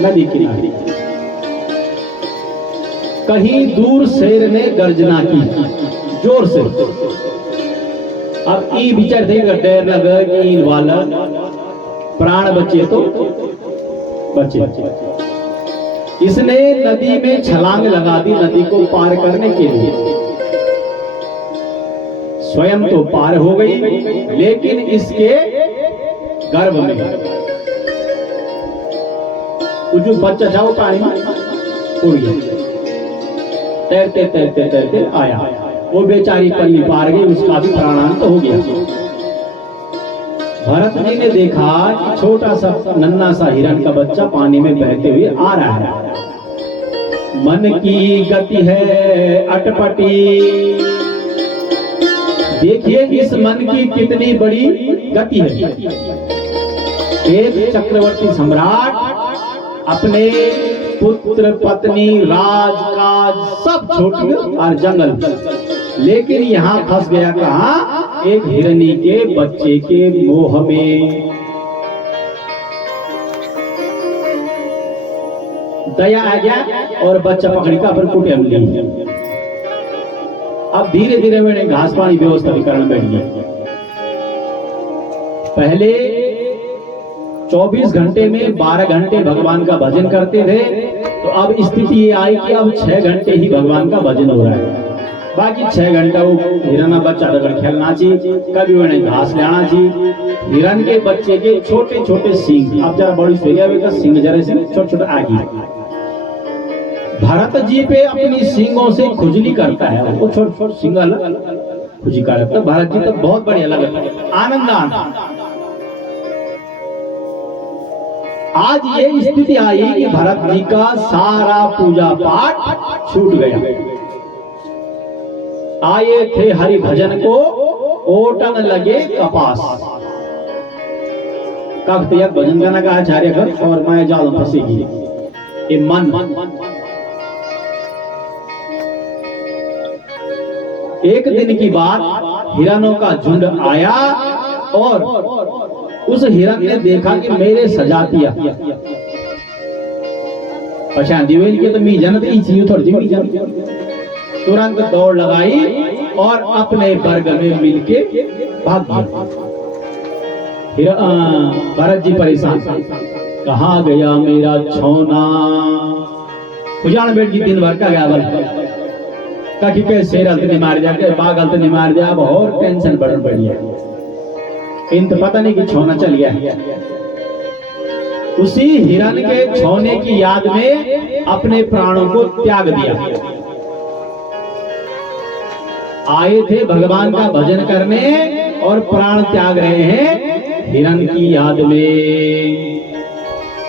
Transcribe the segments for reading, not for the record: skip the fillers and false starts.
नदी किनारे कहीं दूर शेर ने गर्जना की जोर से। अब ई विचार थे डर लगा कि इन वाला प्राण बचे तो बचे। इसने नदी में छलांग लगा दी नदी को पार करने के लिए। स्वयं तो पार हो गई, लेकिन इसके गर्भ में जो बच्चा था वो पानी में उड़ गया। तैरते तैरते तैरते आया, वो बेचारी पल्ली पार गई, उसका भी प्राणांत हो गया। भरत जी ने देखा कि छोटा सा नन्हा सा हिरण का बच्चा पानी में बहते हुए आ रहा है। मन की गति है अटपटी, देखिए इस मन की कितनी बड़ी गति है। एक चक्रवर्ती सम्राट अपने पुत्र पत्नी राजकाज सब छोड़ और जंगल, लेकिन यहाँ फंस गया कहाँ? एक हिरनी के बच्चे के मोह में। दया आ गया और बच्चा पकड़ी का अपन कुटे ली। अब धीरे धीरे मैंने घास पानी व्यवस्था करने बैठ गया। पहले 24 घंटे में 12 घंटे भगवान का भजन करते थे, तो अब स्थिति ये आई कि अब 6 घंटे ही भगवान का भजन हो रहा है। बाकी 6 घंटा वो हिरना बच्चा दगड़ खेलना चाहिए, कभी उन्हें घास लेना चाहिए। हिरन के बच्चे के छोटे छोटे सींग, अब जरा बड़ी सोया सींग जरा से छोटे छोटे आगे। भरत जी पे अपनी सींगों से खुजली करता है, वो छोटे छोटे सींग खुजली करता है। भरत जी तो बहुत बढ़िया लगा, आनंद आनंद। आज ये स्थिति आई कि भरत जी का सारा पूजा पाठ छूट गया। आए थे हरि भजन को, ओटन लगे कपास। कख्तियत भजन गाना का आचार्य घर और माया जाल फंसेगी ये मन। एक दिन की बात, हिरणों का झुंड आया और उस हिरण ने देखा कि मेरे सजातिया पहचान दिवेल के तो मी जनत ही चीज थोड़ी मी जनत। तुरंत दौड़ लगाई और अपने वर्ग में मिलके भाग गया। भरत जी परेशान, कहाँ गया मेरा छौना? उजान बेट जी दिन भर का गया बल ताकि के शेर नहीं मार जाके बाघ नहीं मार जाए। अब और टेंशन बढ़ पड़ी है, इन तो पता नहीं कि छौना चल गया। उसी हिरण के छौने की याद में अपने प्राणों को त्याग दिया। आए थे भगवान का भजन करने और प्राण त्याग रहे हैं हिरण की याद में।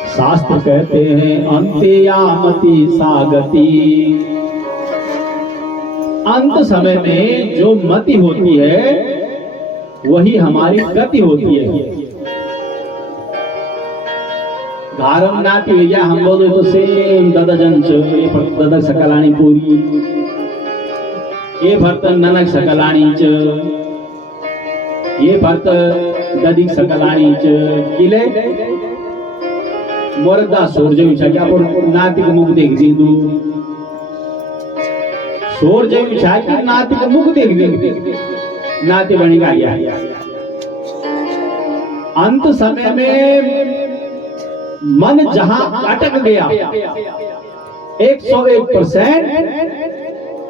शास्त्र कहते हैं अंत्ययामति सागति, अंत समय में जो मति होती है वही हमारी गति होती है। घारम नाती भैया हम बोले तो सेम दादा जन दादा सकलानी पूरी ये भरत ननक सकलानी च, ये भरत ददिक सकलानी च किले मोरदा सूरज विचार क्या नातिक मुख देख दू सूरज विचार की नातिक मुख देख नाते बनी का गया। अंत समय में मन जहां अटक गया 101%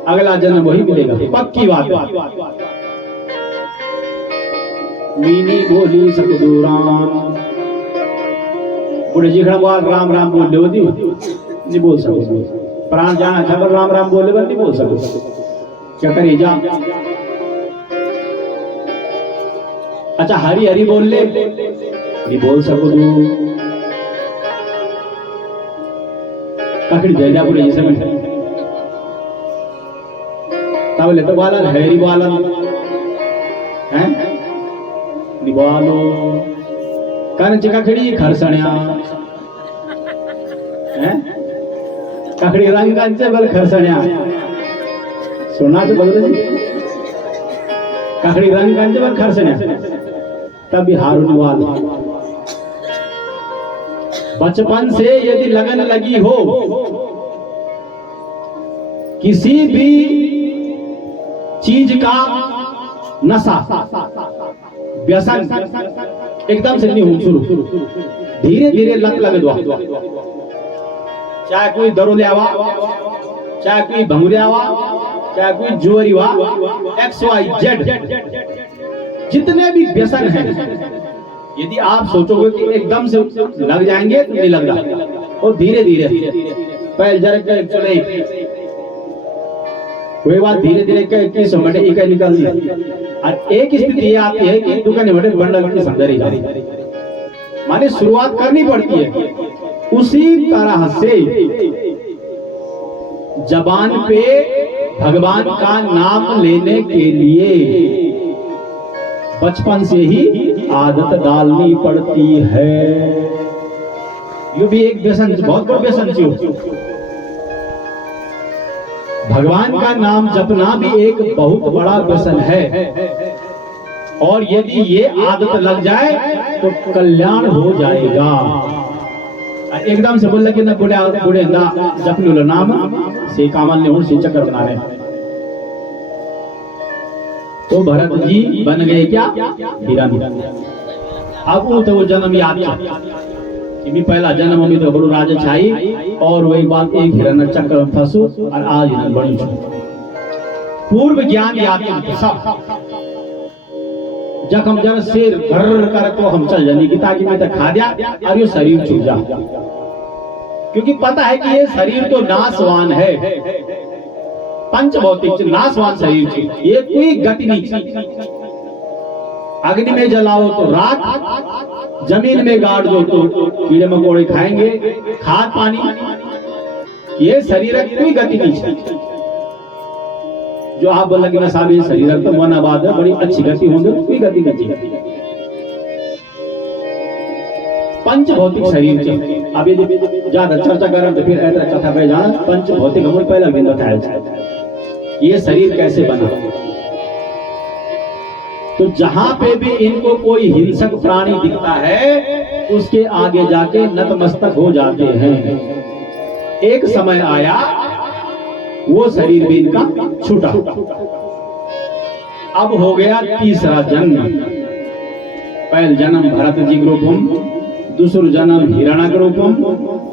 अगला जन्म वही मिलेगा, पक्की बात। मीनी बोली सतगुरु राम बुढ़े जी खड़ा बोल राम राम बोल लो नहीं बोल सको। प्राण जाना था पर राम राम बोले नहीं बोल सको। क्या करिए जा अच्छा हरी हरी बोल ले नहीं बोल सको तू। ककड़ी दे जा बोले जैसे में तब ले तो बालन हरी बालन हैं निवालो कन चिका खड़ी खरसण्या हैं ककड़ी रंगांचे बल खरसण्या सुना तो बोल रहे ककड़ी रंगांचे बल खरसण्या तभी हारू निवालो बचपन से यदि लगन लगी हो किसी भी चीज का नशा व्यसन एकदम से नहीं हो शुरू, धीरे धीरे लत लग दो। चाहे कोई दरोलियावा, चाहे कोई भंगुरियावा, चाहे कोई जुआरीवा, XYZ जितने भी व्यसन हैं, यदि आप सोचोगे कि एकदम से लग जाएंगे तो नहीं लग रहा, और धीरे धीरे पहले जरा चले कोई बात धीरे धीरे 21 मिनट एक निकल और एक स्थिति आती है कि दुकान बड़े बंडल की समझ माने शुरुआत करनी पड़ती है। उसी तरह से जबान पे भगवान का नाम लेने के लिए बचपन से ही आदत डालनी पड़ती है। ये भी एक व्यसन, बहुत बड़ा व्यसन हो। भगवान का नाम जपना भी एक बहुत बड़ा व्यसन है, और यदि ये आदत लग जाए तो कल्याण हो जाएगा। एकदम से बोल कि ना बुढ़े बुढ़े ना जप लो नाम से कामल ने से चक्कर बना रहे, तो भरत जी बन गए क्या हिरण। अब वो जन्म याद कि पहला जन्म में तो बड़ो राजा छाई, और वही बात एक हिरण चक्कर में फंसू और आज हिरण बड़ी पूर्व ज्ञान याद सब जब हम जरा शेर घर कर तो हम चल जाने की ताकि मैं तो खा दिया और ये शरीर छूट जा, क्योंकि पता है कि ये शरीर तो नाशवान है, पंचभौतिक नाशवान शरीर, ये कोई गति नहीं। अग्नि में जलाओ तो राख, जमीन में गाड़ दो तो कीड़े मकोड़े खाएंगे, खाद पानी, ये शरीर की कोई गति नहीं। जो आप बोला कि साहब ये शरीर तो मन आबाद है, बड़ी अच्छी गति होंगे, कोई गति नहीं। पंचभौतिक शरीर चाहिए। अब यदि ज्यादा चर्चा करें तो फिर ऐसा कथा पे जाना पंचभौतिक हम पहला दिन बताया ये शरीर कैसे बना। तो जहां पे भी इनको कोई हिंसक प्राणी दिखता है उसके आगे जाके नतमस्तक हो जाते हैं। एक समय आया वो शरीर भी इनका छूटा। अब हो गया तीसरा जन्म। पहला जन्म भरत जी के रूपम, दूसरा जन्म हिरण्य के रूपम,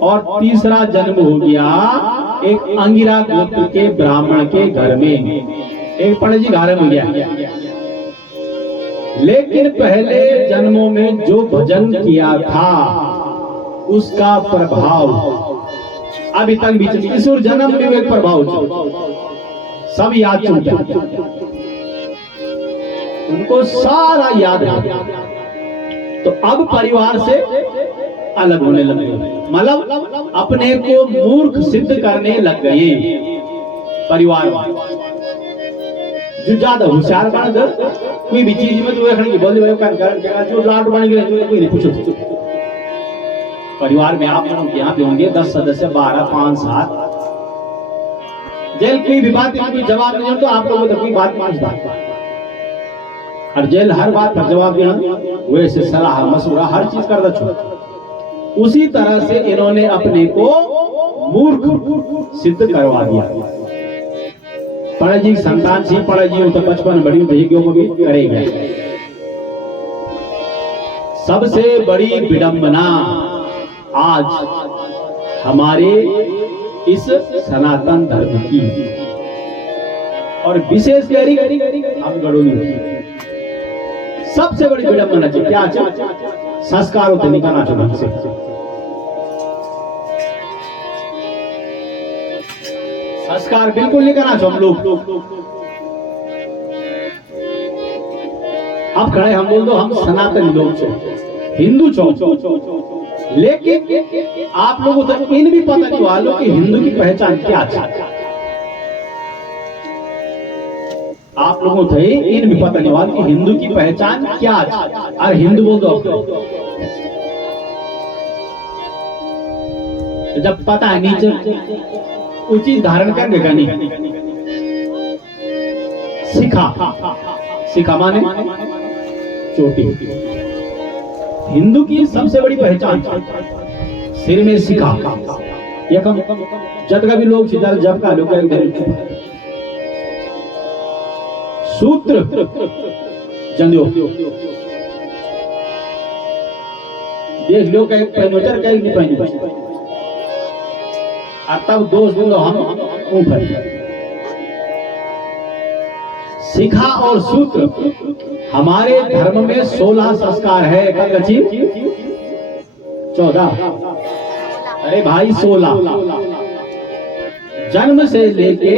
और तीसरा जन्म हो गया एक अंगिरा गोत्र के ब्राह्मण के घर में, एक पंडित जी घर में हो गया। लेकिन पहले जन्मों में जो भजन किया था उसका प्रभाव अभी तक भी इस जन्म में एक प्रभाव सब याद चलता, उनको सारा याद है। तो अब परिवार से अलग होने लगे, मतलब अपने को मूर्ख सिद्ध करने लग गए। परिवार जो ज्यादा होशियार बन गए कोई भी चीज में तो की बोली जो लाट बन गए तो कोई नहीं पूछो। परिवार में आप यहाँ पे होंगे 10 सदस्य, 12, 5, 7, जेल कोई भी बात कोई जवाब नहीं तो आप लोगों को कोई बात पूछता, और जेल हर बात पर जवाब देना, वैसे सलाह मशवरा हर चीज कर दो। उसी तरह से इन्होंने अपने को मूर्ख सिद्ध करवा दिया। पढ़े जी संतान सी पढ़े जी तो 55 बड़ी भैया को भी करेगा। सबसे बड़ी विडंबना आज हमारे इस सनातन धर्म की और विशेष हम गड़ोली सबसे बड़ी विडंबना क्या संस्कारों से निकालना चाहिए। संस्कार बिल्कुल नहीं करना चाहिए हम लोग। अब खड़े हम बोल दो हम सनातनी लोग छो, हिंदू छो, लेकिन आप लोगों तक इन भी पता नहीं वालों कि हिंदू की पहचान क्या है। आप लोगों थे इन भी पता नहीं वालों कि हिंदू की पहचान क्या है। और हिंदू बोल दो जब पता है नीचे उचित धारण करने का नहीं। सिखा माने चोटी। हिंदू की सबसे बड़ी पहचान सिर में सिखा यकम जत का भी लोग सिद्धार्थ जब का लोग सूत्र जंदो देख लो कहीं पहनोचर कहीं नहीं पहनी और तब दोष दो हम ऊपर शिखा और सूत्र हमारे धर्म में 16 संस्कार है। कल 14 अरे भाई 16 जन्म से लेके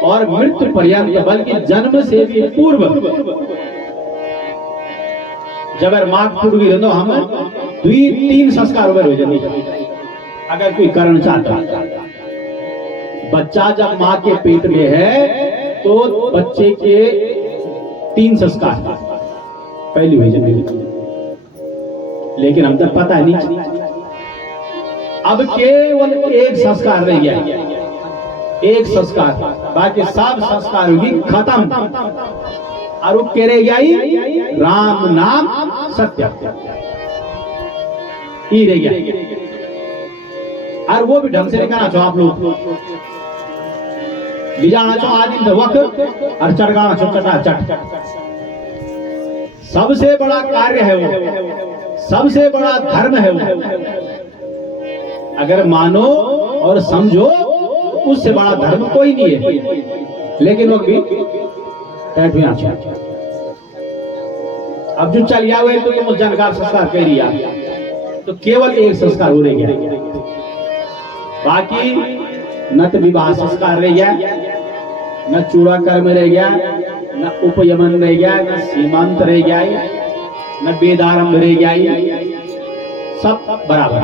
और मृत्यु पर्यंत, बल्कि जन्म से भी पूर्व जब माँ पूर्व तो हम 2-3 संस्कार हो जाते अगर कोई करण चाहता। बच्चा जब माँ के पेट में है तो बच्चे के 3 संस्कार पहली हो जाती, लेकिन हम तक पता नहीं। अब केवल एक संस्कार रह गया, एक संस्कार, बाकी सब संस्कार होगी खत्म। और वो कह रह गया राम नाम सत्य ही रह गया। और वो भी ढंग से नहीं करना चाहो आप लोग, लिजाना चाहो आदमी तो वक्त और चढ़गाना चाहो चटा चट। सबसे बड़ा कार्य है वो, सबसे बड़ा धर्म है वो। अगर मानो और समझो उससे बड़ा धर्म कोई नहीं है। लेकिन वो भी अब जो चल गया हुए तो तुम जानकार संस्कार कह रही है, तो केवल एक संस्कार हो रह गया, बाकी न तो विवाह संस्कार रह गया, न चूड़ा कर्म रह गया, न उपयमन रह गया, न सीमांत रह गया, न वेदारंभ रह गया, सब बराबर।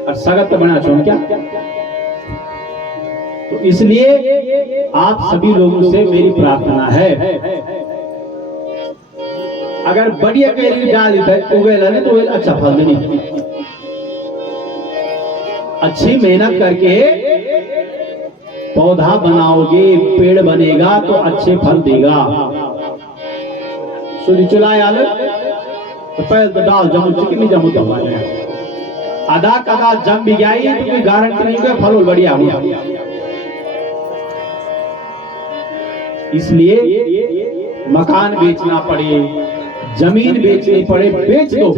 और सगत बना चुन क्या, तो इसलिए आप सभी लोगों से मेरी प्रार्थना है, अगर बढ़िया कैरी डाल देता है तो वे अच्छा फल नहीं। अच्छी मेहनत करके पौधा बनाओगे, पेड़ बनेगा तो अच्छे फल देगा। सूर्य चुलाए आल तो पहले तो डाल जमू चिकनी जमू तो आधा कदा जम भी गई तो कोई गारंटी नहीं है फल बढ़िया हुआ। इसलिए मकान बेचना पड़े, जमीन बेचनी पड़े, बेच दो,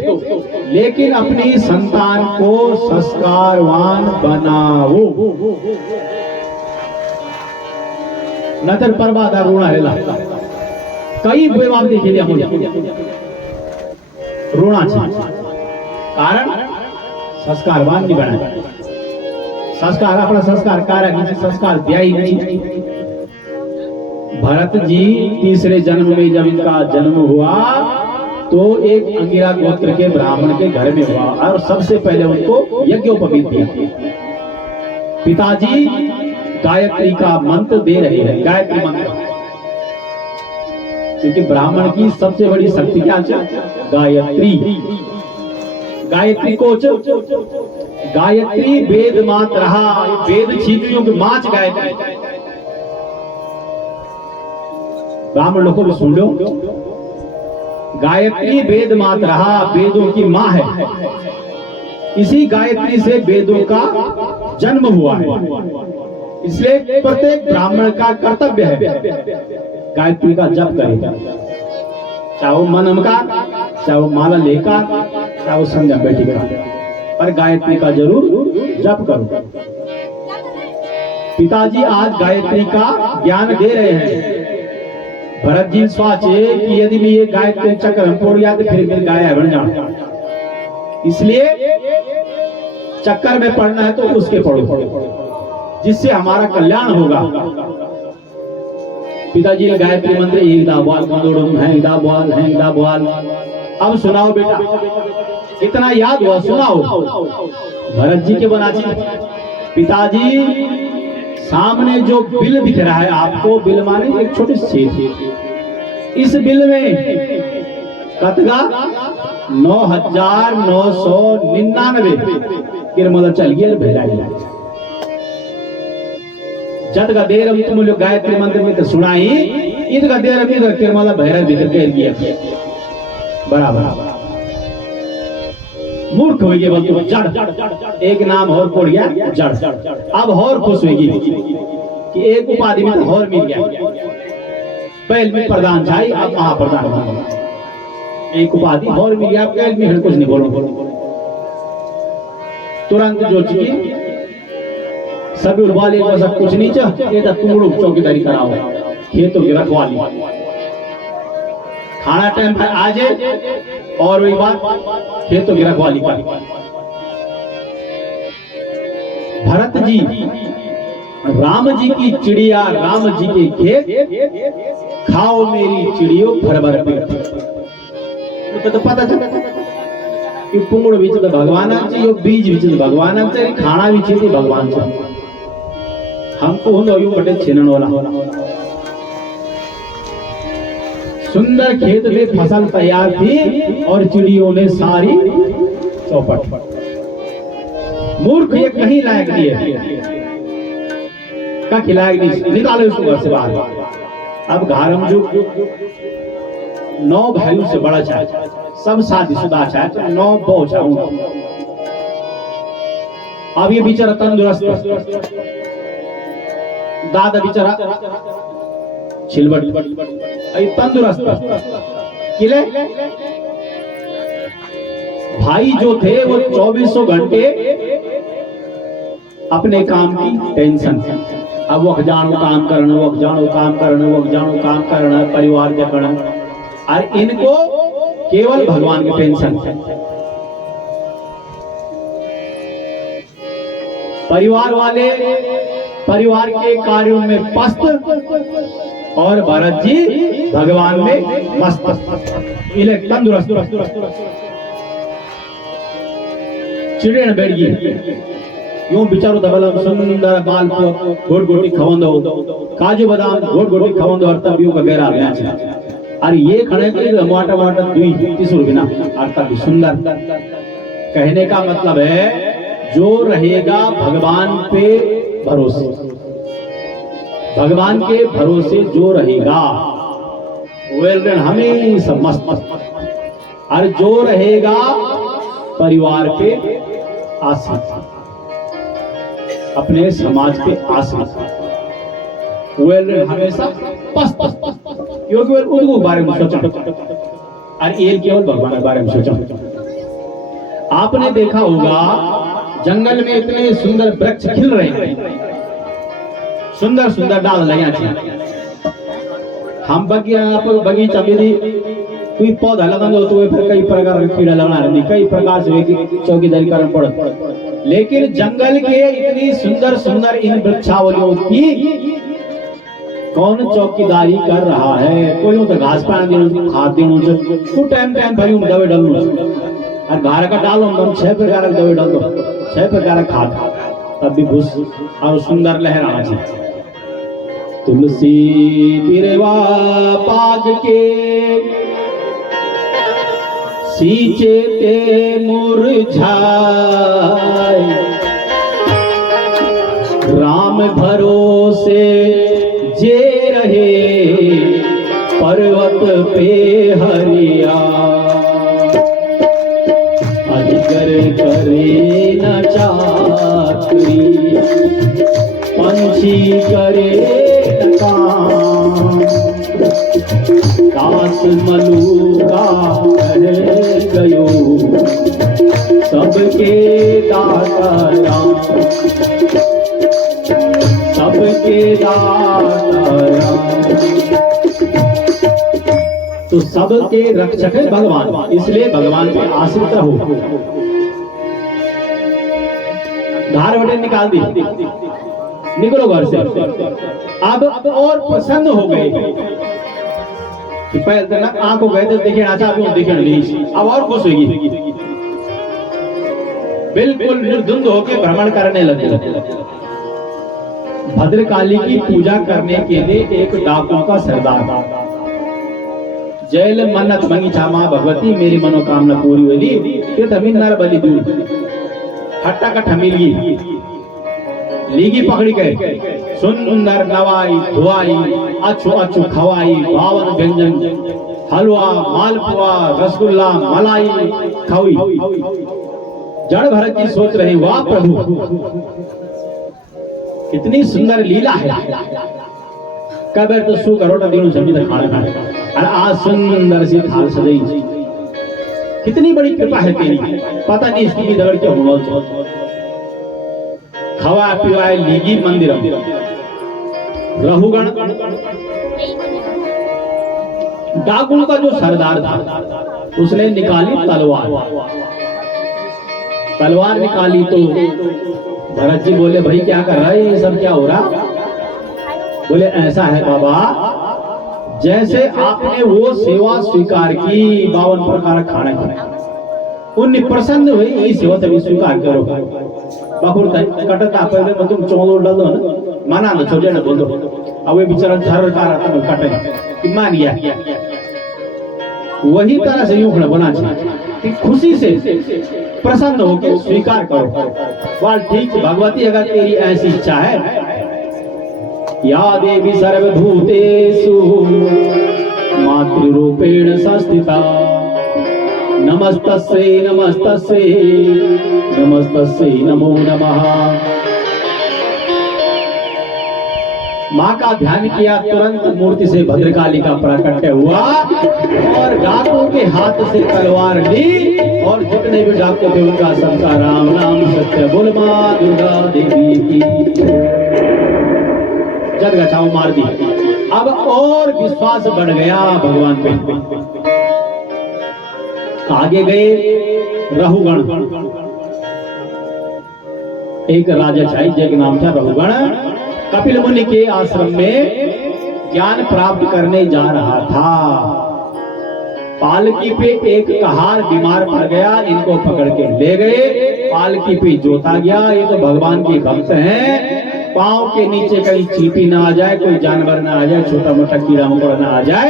लेकिन अपनी संतान को संस्कारवान बनाओ। नतर परवादा रोना है कई बेवाब देखे लिया रोना चाहिए, कारण संस्कारवान नहीं बना। संस्कार अपना संस्कार कारक संस्कार दिया ही नहीं। भरत जी तीसरे जन्म में जब इनका जन्म हुआ तो एक अंगिरा गोत्र के ब्राह्मण के घर में हुआ और सबसे पहले उनको यज्ञोपवीत दिया। पिताजी गायत्री का मंत्र दे रहे हैं, गायत्री मंत्र, क्योंकि ब्राह्मण की सबसे बड़ी शक्ति क्या है? गायत्री। गायत्री को गायत्री वेद मात रहा, वेद छिपियों के माच गायत्री। ब्राह्मण लोगों को सुन लो, गायत्री वेद मात रहा, वेदों की मां है। इसी गायत्री से वेदों का जन्म हुआ है, इसलिए प्रत्येक ब्राह्मण का कर्तव्य है गायत्री का जप करेगा, चाहे वो मनम का, चाहे वो माला लेकर, चाहे वो संध्या बैठी का, पर गायत्री का जरूर जप करो। पिताजी आज गायत्री का ज्ञान दे रहे हैं। भरत जी सोचे कि यदि मैं ये गायत्री चक्र हम तोड़ गया तो फिर मैं गाय बन जाऊं, इसलिए चक्कर में पढ़ना है तो उसके पढ़ो जिससे हमारा कल्याण होगा। पिताजी ने गायत्री मंत्र एक दाबाल है, दाबाल है, दाबाल। अब सुनाओ बेटा, इतना याद हुआ सुनाओ। भरत जी के बना जी, पिताजी सामने जो बिल दिख रहा है आपको, बिल माने एक छोटी सी, इस बिल में कतगा 9,999 किरमला चल गया भेजा गया। जद का देर हम तुम लोग गायत्री मंत्र में तो सुनाई, ईद का देर अभी किरमला भैरव भीतर कह दिया बराबर। मूर्ख होगी बोलते जड़, एक नाम और पड़ गया जड़। अब और खुश होगी कि एक उपाधि में तो और मिल गया, पहले में प्रधान छाई अब महाप्रधान बन गया, एक उपाधि और मिल गया, पहले में कुछ नहीं बोलो। तुरंत जो चीज सभी उर्वाले को सब कुछ नहीं चाहिए तो तुम चौकीदारी कराओ, खेतों की रखवाली, खाना टाइम पर आ जाए और वही बात खेतों की रखवाली कर। भरत जी राम जी की चिड़िया, राम जी के खेत, खाओ मेरी चिड़ियों भर भर पेट। तो पता चला कि पुंगड़ बीच तो भगवान चाहिए, बीज बीच तो भगवान चाहिए, खाना भी चाहिए भगवान चाहिए। हमको हो बटे छीनन वाला। सुंदर खेत में फसल तैयार थी और चिड़ियों ने सारी चौपट। मूर्ख ये कहीं लायक नहीं है, का खिलायक नहीं, निकालो इसको घर से बाहर। अब घारम जो 9 भाइयों से बड़ा चाहे, सब शादीशुदा चाहे, तो 9 पहुंचाऊं। अब ये बेचारा तंदुरुस्त, दादा बेचारा छिलबट, तंदुरुस्त किले। भाई जो थे वो 2400 घंटे अपने काम की टेंशन, अब वो जानो काम करना, वो जानो काम करना, वो जानो काम करना, परिवार देखना, और इनको केवल भगवान की टेंशन। परिवार वाले परिवार के कार्यों में पस्त और भरत जी भगवान में मस्त, तंदुरुस्त। चिड़िया बैठ गई यूं बेचारो दबल सुंदर बाल गोट गोटी खवंदो, काजू बादाम गोट गोटी खवंदो, और तब यूं का बेरा गया। अरे ये खड़े के मोटा मोटा 2-3 रुपये ना, और तब सुंदर। कहने का मतलब है जो रहेगा भगवान पे भरोसे, भगवान के भरोसे जो रहेगा वो हमेशा मस्त मस्त, और जो रहेगा परिवार पे आश्रित, अपने समाज पे आश्रित, वो हमेशा पस्त, क्योंकि उनको बारे में सोचा, और ये केवल भगवान के बारे में सोचा। आपने देखा होगा जंगल में इतने सुंदर वृक्ष खिल रहे हैं, सुंदर सुंदर डाल लगे। हम बगीचा में कोई पौधा लगा दो तो फिर कई प्रकार के कीड़ा लगना रहती, कई प्रकार से चौकीदारी करना पड़ता। लेकिन जंगल के इतनी सुंदर सुंदर इन वृक्षावलियों की कौन चौकीदारी कर रहा है? कोई तो घास पानी देना, खाद देना, तो टाइम टाइम पर दवे डालू, और घर का डालो हम 6 प्रकार के दवे डाल दो, 6 प्रकार का खाद, तब भी घुस और सुंदर लहराना चाहिए। तुलसी बिरवा पाग के सींचे ते मुरझाए, राम भरोसे जे रहे पर्वत पे हरिया, अजगर करे न चातुरी, पंछी करे न काम, दास मलूका रह गयो सबके दाता राम, सबके दाता राम। तो सबके रक्षक है भगवान, इसलिए भगवान पे आश्रित रहो। धार बटे निकाल दी, निकलो घर से। अब और प्रसन्न हो गए कि पहले तक आंखों गए थे देखे आशा, अभी देखे नहीं, अब और खुश होगी, बिल्कुल निर्द्वंद होकर भ्रमण करने लगे। भद्रकाली की पूजा करने के लिए एक डाकुओं का सरदार था। जैल मन्नत मंगी था, मां भगवती मेरी मनोकामना पूरी हुई, फिर तमिल नर बलि दूर हट्टा कट्ठा मिली लीगी पकड़ी गए, सुंदर नवाई धुआई, अच्छू अच्छू खवाई, 52 व्यंजन, हलवा, मालपुआ, रसगुल्ला, मलाई खाई। जड़ भरत जी सोच रहे वाह प्रभु कितनी सुंदर लीला है। कब तो सु करोटा दिनों सभी तक खाना खाए और आज सुंदर सी थाल सजाई, कितनी बड़ी कृपा है तेरी, पता नहीं इसकी भी दगड़ क्यों हुआ। खवा पिवाए लीगी मंदिर रहुगण डाकुओं का जो सरदार था उसने निकाली तलवार निकाली तो भरत जी बोले भाई क्या कर रहा है, ये सब क्या हो रहा। बोले ऐसा है बाबा, जैसे आपने वो सेवा स्वीकार की 52 प्रकार खाने की उन प्रसन्न हुई, ये सेवा तभी स्वीकार करो। बापुर कटता पहले मैं तुम चौंदो डाल दो ना, माना ना छोटे ना बोल दो, अब ये बेचारा धर का आता तो कटे मान गया। वही तरह से यूं बना चाहिए, खुशी से प्रसन्न होकर स्वीकार करो। वाल ठीक भगवती, अगर तेरी ऐसी इच्छा है, या देवी सर्वभूतेषु मातृरूपेण संस्थिता, नमस्तस्यै नमस्तस्यै नमस्तस्यै नमो नमः। माँ का ध्यान किया, तुरंत मूर्ति से भद्रकाली का प्राकट्य हुआ और डाकुओं के हाथ से तलवार ली और जितने भी डाकू थे उनका सबका राम नाम सत्य बोल मां दुर्गा देवी की जग गचाओ मार दी। अब और विश्वास बढ़ गया भगवान पे। आगे गए रहुगण, एक राजा शाही जय का नाम था रहुगण, कपिल मुनि के आश्रम में ज्ञान प्राप्त करने जा रहा था। पालकी पे एक कहार बीमार पड़ गया, इनको पकड़ के ले गए, पालकी पे जोता गया। ये तो भगवान के भक्त हैं, पांव के नीचे कहीं चींटी ना आ जाए, कोई जानवर ना आ जाए, छोटा मोटा कीड़ा मकोड़ा ना आ जाए,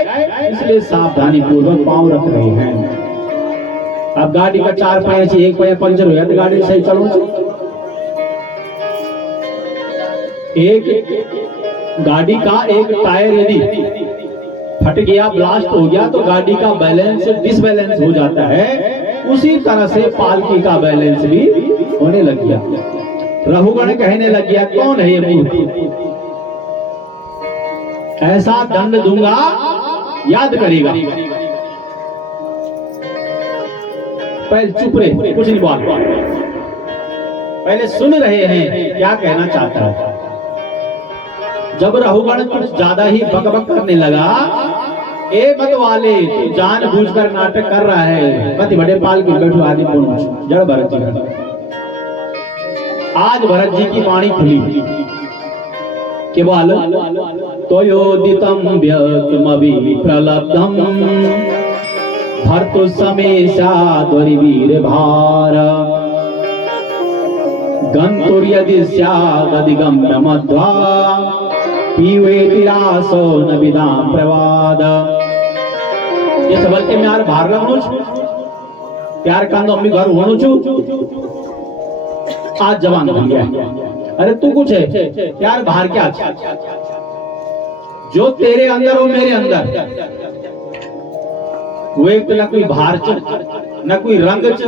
इसलिए सावधानी पूर्वक पांव रख रहे हैं। अब गाड़ी का 4 पाया से 1 पाया पंचर हो गया तो गाड़ी सही चलो। एक गाड़ी का एक टायर यदि फट गया, ब्लास्ट हो गया तो गाड़ी का बैलेंस डिसबैलेंस हो जाता है, उसी तरह से पालकी का बैलेंस भी होने लग गया। रहुगण कहने लग गया कौन है ये मूर्ख, ऐसा दंड दूंगा याद करेगा। पहले चुप रहे, कुछ नहीं बोल, पहले सुन रहे हैं क्या कहना चाहता है। जब रहुगण कुछ ज्यादा ही बकबक करने लगा, ए मत वाले तू जानबूझकर नाटक कर रहा है, मत बड़े पाल के बैठो आदि पूर्ण जड़ भरत जी। आज भरत जी की वाणी खुली केवल तोयोदितम व्यक्तमभि प्रलब्धम भर्तु समेशाद्वरिवीर भार गंतुर्यदि स्यादधिगम्य मध्वा पीवेति रासो न विदाम प्रवाद। ये सबल के म्यार भार लगनो छु, प्यार कांदो अम्मी घर होनो छु, आज जवान बन गया। अरे तू कुछ है प्यार बाहर क्या, जो तेरे अंदर हो मेरे अंदर, वो एक न कोई भार च, न कोई रंग च,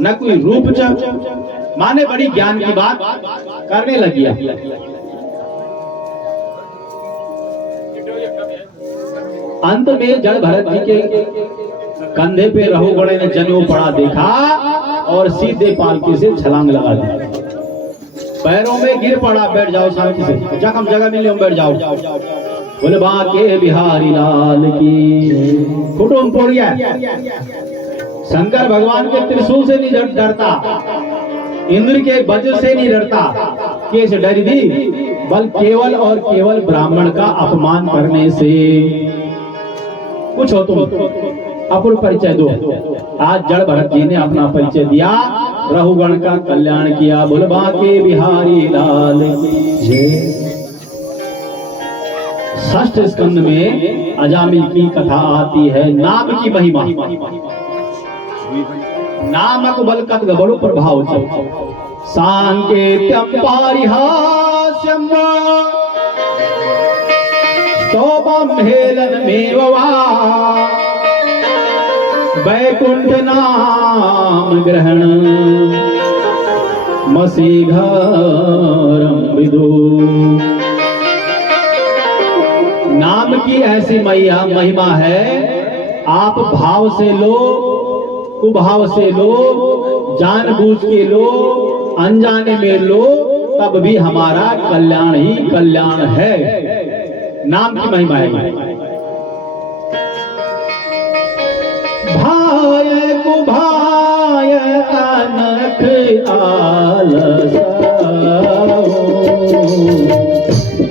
न कोई रूप च, माने बड़ी ज्ञान की बात करने लगी। अंत में जड़ भरत जी के कंधे पे रहुगण ने जनेऊ पड़ा देखा और सीधे पालकी से छलांग लगा दी, पैरों में गिर पड़ा। बैठ जाओ शांति से, जगह जगह मिले बैठ जाओ। बोले बाके बिहारी लाल की कुटुंब पड़ गया। शंकर भगवान के त्रिशूल से नहीं डरता, इंद्र के वज्र से नहीं डरता, कैसे डरी थी, बल केवल और केवल ब्राह्मण का अपमान करने से। कुछ हो तुम अपन परिचय दो। आज जड़ भरत जी ने अपना परिचय दिया, रहुगण का कल्याण किया। बोल बाके बिहारी लाल की। षष्ठ स्कंद में अजामिल की कथा आती है, नाम की महिमा। नामक बलकत बड़ो प्रभाव सांकेत्यम पारिहास्यम स्तोमम हेलन मेवा वैकुंठ नाम ग्रहण वशीघरं विदु। नाम की ऐसी महिमा है, आप भाव से लो, कुभाव से लो, जानबूझ के लो, अनजाने में लो, तब भी हमारा कल्याण ही कल्याण है। नाम की महिमा है। भाय कुभाय अनख आलस,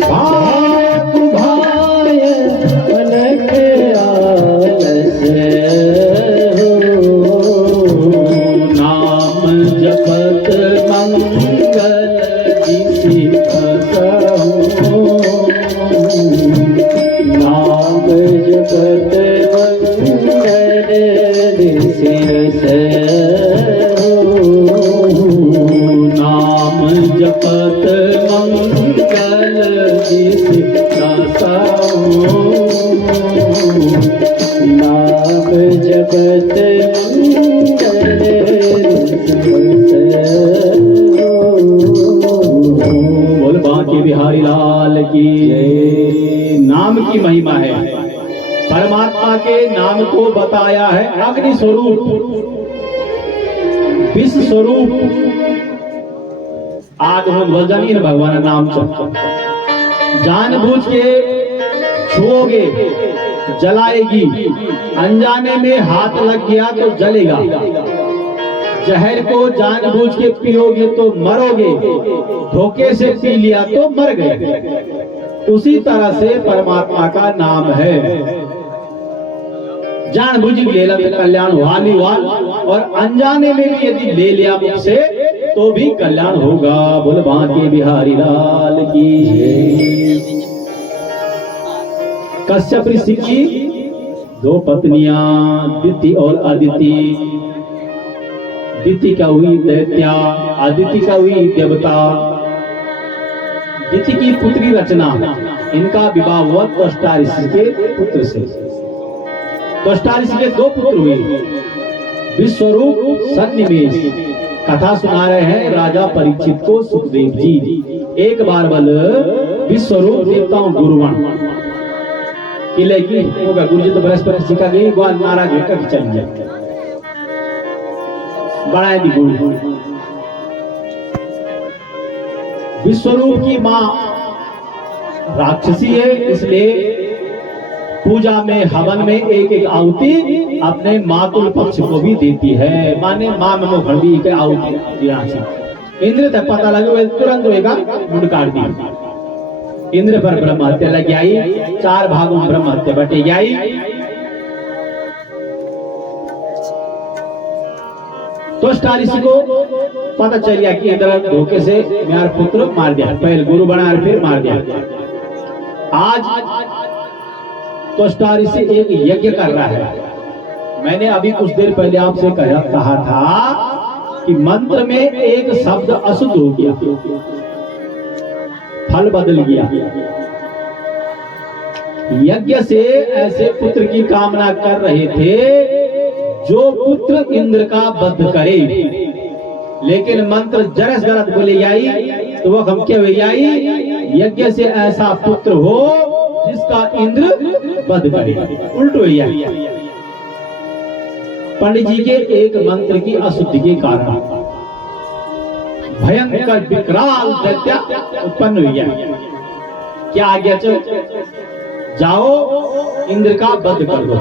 भाय कुभाय अनख आलस, नाम जपत मंगल जिसि असहु, नाम जपत मंगल जिसि असहु, नाम जपत मंगल जिसि असहु, नाम जपत मंगल बोल बांके बिहारी लाल की जय। नाम की महिमा है। परमात्मा के नाम को बताया है अग्नि स्वरूप, विष स्वरूप। आग में वजनी भगवान नाम जानबूझ के छुओगे जलाएगी, अनजाने में हाथ लग गया तो जलेगा। जहर को जानबूझ के पियोगे तो मरोगे, धोखे से पी लिया तो मर गए। उसी तरह से परमात्मा का नाम है। जानबूझ के ले तो कल्याण वाली वाल, और अनजाने में भी यदि ले लिया मुझसे तो भी कल्याण होगा। बोल बांके बिहारी लाल की जय। कश्यप ऋषि की दो पत्नियां, दिति और अदिति। दिति का हुई दैत्या, अदिति का हुई देवता। दिति की पुत्री रचना, इनका विवाह हुआ त्वष्टा ऋषि के पुत्र से। त्वष्टा ऋषि के दो पुत्र हुए, विश्वरूप, सन्निवेश। कथा सुना रहे हैं राजा परीक्षित को सुखदेव जी। एक बार बल विश्वरूप देवताओं गुरुवन किले की होगा, गुरु जी तो बृहस्पति सिखा गई, ग्वाल नारा घेर चल जाए, बढ़ाए दी गुरु। विश्वरूप की मां राक्षसी है, इसलिए पूजा में, हवन में एक एक आहुति अपने मातुल पक्ष को भी देती है। माने मां में मुखड़ी के आहुति दिया। इंद्र तक पता लगे तुरंत होएगा, मुंड काट दी। इंद्र पर ब्रह्म हत्या लग आई, 4 भागों में ब्रह्म हत्या बटे गई। त्वष्टा ऋषि को पता चल गया कि इंद्र धोखे से मेरा पुत्र मार दिया, पहले गुरु बना फिर मार दिया। आज त्वष्टा ऋषि एक यज्ञ कर रहा है। मैंने अभी कुछ देर पहले आपसे कहा था कि मंत्र में एक शब्द अशुद्ध हो गया, फल बदल गया। यज्ञ से ऐसे पुत्र की कामना कर रहे थे जो पुत्र इंद्र का वध करे, लेकिन मंत्र जरस गलत बोले जाई तो वह हम क्या हुई जाई, यज्ञ से ऐसा पुत्र हो जिसका इंद्र वध करे, उल्ट हुई जाई। पंडित जी के एक मंत्र की अशुद्धि के कारण भयंकर विकराल दैत्य उत्पन्न हुई है। क्या आज्ञा चल, जाओ इंद्र का वध कर दो।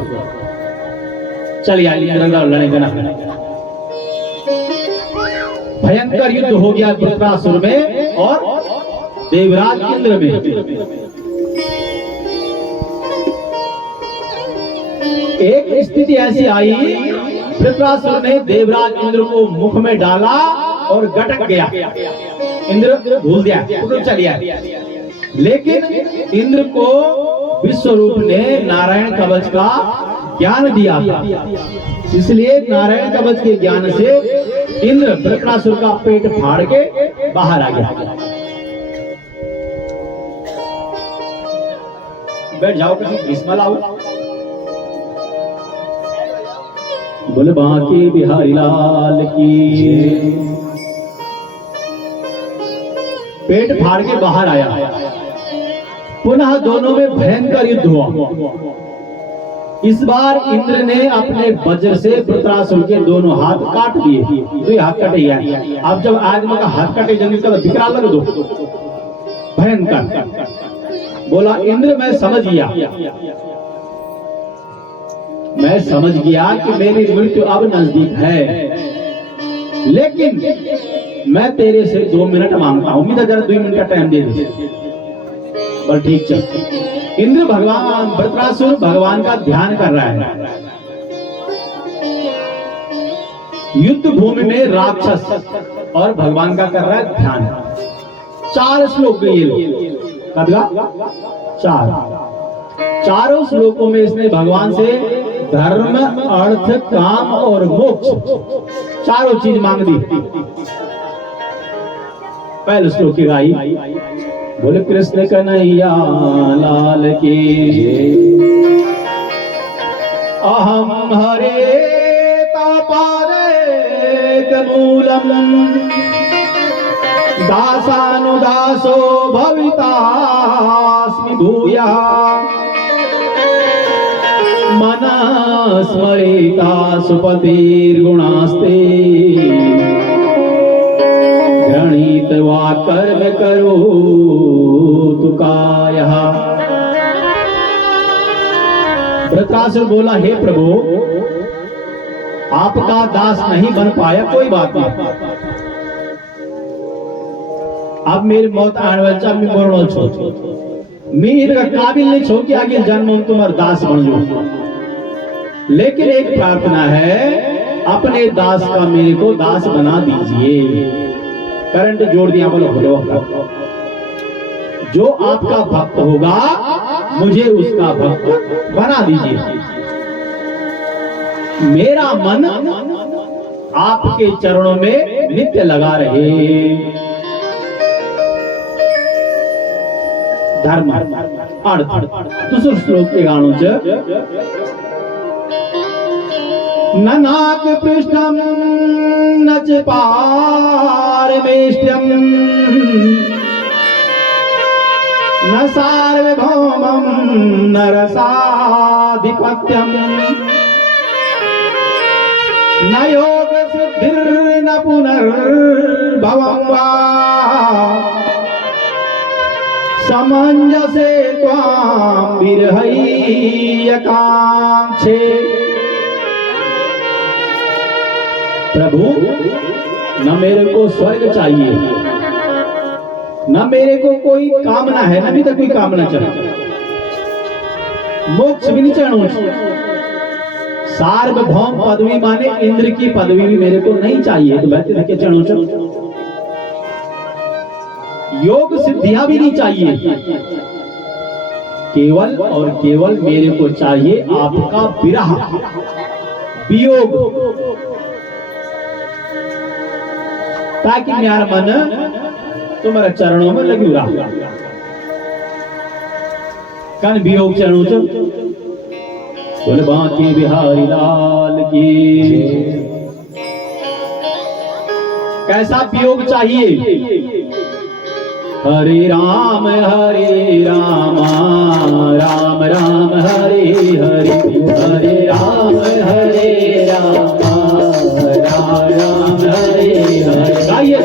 चल यार इंद्र लड़ेंगे ना। भयंकर युद्ध हो गया वृत्रासुर में और देवराज इंद्र में। एक स्थिति ऐसी आई, वृत्रासुर ने देवराज इंद्र को मुख में डाला और गटक गया। इंद्र भूल दिया, उधर चल गया। लेकिन इंद्र को विश्वरूप ने नारायण कवच का ज्ञान दिया, इसलिए नारायण कवच के ज्ञान से इंद्र वृत्रासुर का पेट फाड़ के बाहर आ गया। बैठ जाओ, कहीं भीष्म लाओ। बोल बांके बिहारी लाल की। पेट फाड़ के बाहर आया। पुनः दोनों में भयंकर युद्ध हुआ। इस बार इंद्र ने अपने वज्र से वृत्रासुर के दोनों हाथ काट दिए। तो ये हाथ कटे गया। अब जब आदमी का हाथ कटे जंगल का विकराल लग दो भयंकर। बोला इंद्र मैं समझ गया, मैं समझ गया कि मेरी मृत्यु अब नजदीक है, लेकिन मैं तेरे से 2 मिनट मांगता हूं। उम्मीद है जरा 2 मिनट का टाइम दे दे। बस ठीक चल। इंद्र भगवान वृत्रासुर भगवान का ध्यान कर रहा है। युद्ध भूमि में राक्षस और भगवान का कर रहा है ध्यान। 4 श्लोक ये लोग कदगा 4 चारों श्लोकों में इसने भगवान से धर्म अर्थ काम और मोक्ष चारों चीज मांग दी। पहले श्लोक की गाई बोले कृष्ण कन्हैया लाल की अहम हरे तापादेक मूलम दासानुदासो भवितास्मि भूयः मना स्मरिता सुपतिर्गुणास्ते गृणीत वा कर्म करो तुकायः। वृत्रासुर बोला हे प्रभु आपका दास नहीं बन पाया, कोई बात नहीं। अब मेरी मौत आने वाली चाह मैं मरणो छो, मैं इनका काबिल नहीं छो कि आगे जन्म तुम्हारा दास बन जाऊं। लेकिन एक प्रार्थना है अपने दास का मेरे को दास बना दीजिए। करंट जोड़ दिया बोलो बोलो। जो आपका भक्त होगा मुझे उसका भक्त बना दीजिए। मेरा मन आपके चरणों में नित्य लगा रहे। धर्म अर्थ दूसरे श्लोक के गानों से ननाक पृष्ठम न च पारमेष्टम न सार्वभौमम न रसाधिपत्यम न योग सिद्धिर्न पुनर्भवं वा समंजसे त्वां विरहैयकांक्षे। प्रभु न मेरे को स्वर्ग चाहिए, न मेरे को कोई कामना है, न भी तक कोई कामना चाहिए, मोक्ष भी नहीं चाहूं। सार्वभौम पदवी माने इंद्र की पदवी भी मेरे को नहीं चाहिए, तो बैठे रखे चढ़ो चढ़ो। योग सिद्धियां भी नहीं चाहिए, केवल और केवल मेरे को चाहिए आपका विरह वियोग, ताकि मेरा मन तुम्हारे चरणों में लगी रहा। कन वियोग चरणों से बोले बांके बिहारी लाल की। कैसा वियोग चाहिए? हरे राम राम राम हरे हरे, हरे राम राम राम हरे हरे। गाइए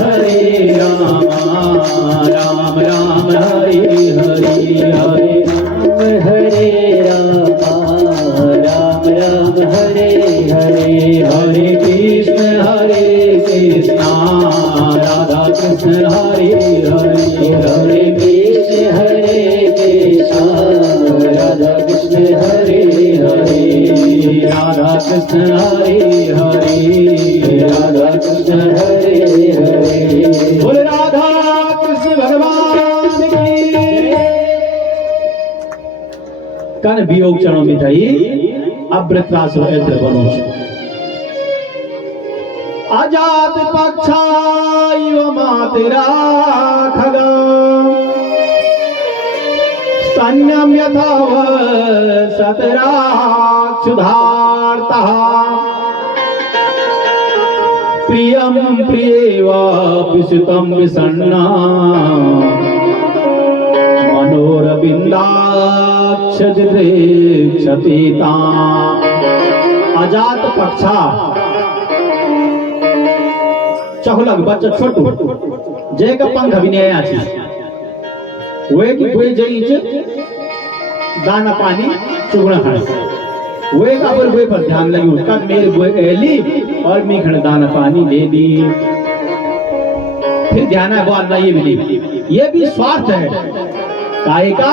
हरे राम राम राम हरे हरे, हरे राम राम हरे हरे। हरे कृष्ण राधा कृष्ण हरे हरे, हरे कृष्ण राधा कृष्ण हरे हरे, राधा कृष्ण हरे हरे, राधा कृष्ण हरे हरे। बोले राधा कृष्ण भगवान की। कन वियोग चरणों में थई अब वृत्रासुर इंद्र बनो। अजात पक्षाइव मातरा खगा स्तन्यम यथाव सतराक्षुधार्तः प्रियं प्रियेवापिसितं विसन्ना मनोरविन्दाक्षदिदृक्षति ताम्। अजात पक्षा चहुलग बच्चा छोटू जय का पंख अभिनय आची वे की कोई जईच दाना पानी चुगना खाने वे का पर ध्यान लगी उसका मेरे बुए एली और मी खण दाना पानी ले ली। फिर ध्यान है बोलना ये भी स्वार्थ है काय का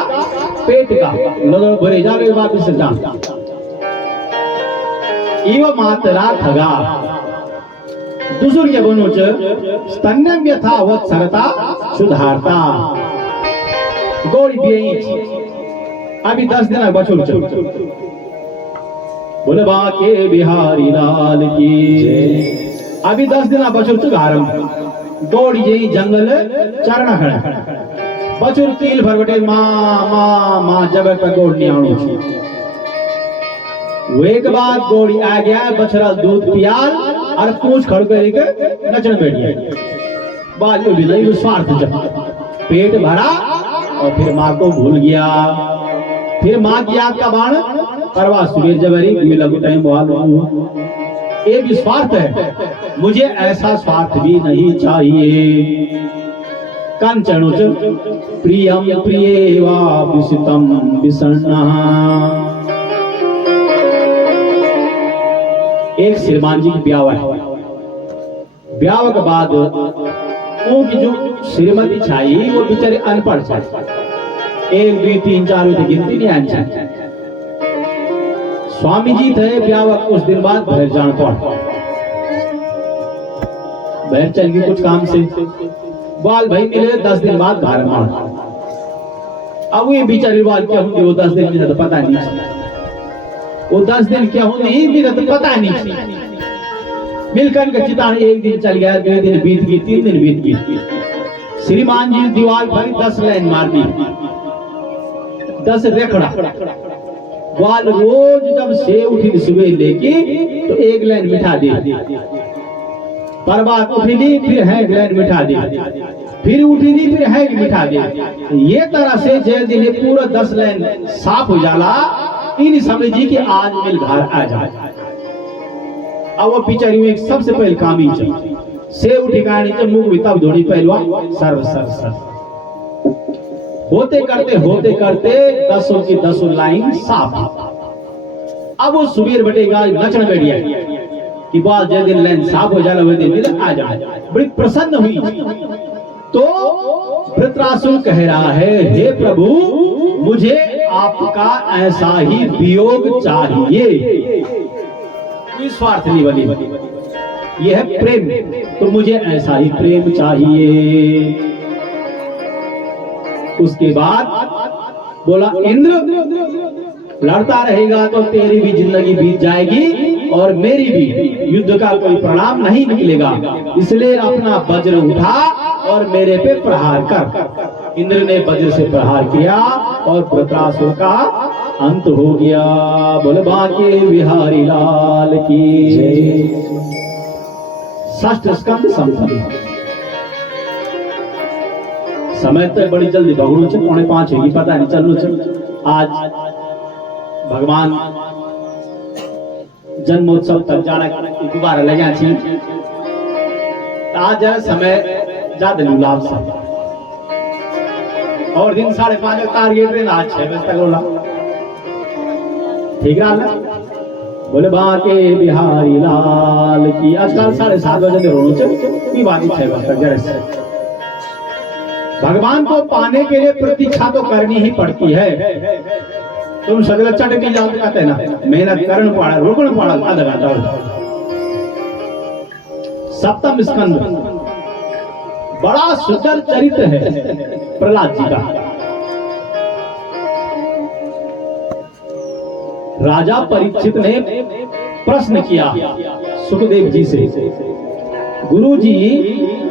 पेट का लोग भरे जा रहे वापिस जान इव मात्रा थगा दुसुर्य बनोच स्तन्यम यथा वत्सरता सुधारता गौरी दिएच अभी 10 दिन बचुल चल बोले बाके बिहारी लाल की अभी 10 दिन बचुल चुगारम गौरी जई जंगल चरणा खड़ा बचुल कील भरवटे मां जब तक गौड़ी आणु छी वो एक बात गौड़ी आ गया बछड़ा दूध पियाल और पूछ खड़ करके नचन बैठ गया बाजू भी नहीं स्वार्थ जब पेट भरा और फिर माँ को भूल गया। फिर माँ की याद का बाण परवा सूर्य जबरी लघु टाइम ये भी स्वार्थ है मुझे ऐसा स्वार्थ भी नहीं चाहिए। कंचनुच प्रियम प्रियेवापिसितं विसन्नः। एक श्रीमान जी की ब्याह है ब्याह के बाद उनकी जो श्रीमती छाई वो बेचारे अनपढ़ छाई 1 2 3 4 की गिनती नहीं आनी चाहिए। स्वामी जी थे ब्याह कुछ दिन बाद भैर जान पड़ भैर चल गई कुछ काम से बाल भाई मिले 10 दिन बाद घर मार अब ये बेचारी बाल क्या होंगे वो 10 दिन में तो पता नहीं वो 10 दिन क्या होंगे भी तो पता नहीं मिलकर के चितान 1 दिन चल गया 2 दिन बीत गई 3 दिन बीत गई श्रीमान जी दीवार पर 10 लाइन मार दी 10 रेखड़ा बाल रोज जब से उठी सुबह लेके तो 1 लाइन मिठा दी परबात उठी दी फिर है लाइन मिठा दी फिर उठी दी फिर है मिठा दी ये तरह से जय दिन पूरा 10 लाइन साफ हो जाला इन समझी कि आज मिल घर आ जाए। अब वो पिचरी में सबसे पहले काम ही चल से उठी गाड़ी तो मुंह भी तब धोनी पहलवा सर्व सर सर होते करते 10 की 10 लाइन साफ। अब वो सुबीर बटेगा नचन बैठिया कि बाद जय दिन लाइन साफ हो जाला वो दिन आ जाए बड़ी प्रसन्न हुई। तो वृत्रासुर कह रहा है हे प्रभु मुझे आपका ऐसा ही वियोग चाहिए। स्वार्थ नहीं बनी यह है प्रेम तो मुझे ऐसा ही प्रेम चाहिए। उसके बाद बोला इंद्र लड़ता रहेगा तो तेरी भी जिंदगी बीत जाएगी और मेरी भी युद्ध का कोई परिणाम नहीं निकलेगा इसलिए अपना वज्र उठा और मेरे पे प्रहार कर। इंद्र ने वज्र से प्रहार किया और वृत्रासुर का अंत हो गया। बोल बाके बिहारी लाल की जय। 6ठ स्कंद संपत्ति समय तो बड़ी जल्दी भगवान से 4:45 होगी पता नहीं चलो आज भगवान जन्मोत्सव तक जाना दोबारा लगा छी आज समय ज्यादा लाभ से और दिन 5:30 टारगेट ट्रेन आज 6 बजे तक होला ठीक रहा बोले बाके बिहारी लाल की आजकल 7:30 बजे रोनो चाहिए बाकी 6 बजे तक जरा भगवान को पाने के लिए प्रतीक्षा तो करनी ही पड़ती है। तुम सगला चटकी जाओ कहते ना मेहनत करना पड़ा रोकना पड़ा आधा घंटा। 7वां स्कंद बड़ा सुंदर चरित्र है प्रहलाद जी का। राजा परीक्षित ने प्रश्न किया सुखदेव जी से गुरु जी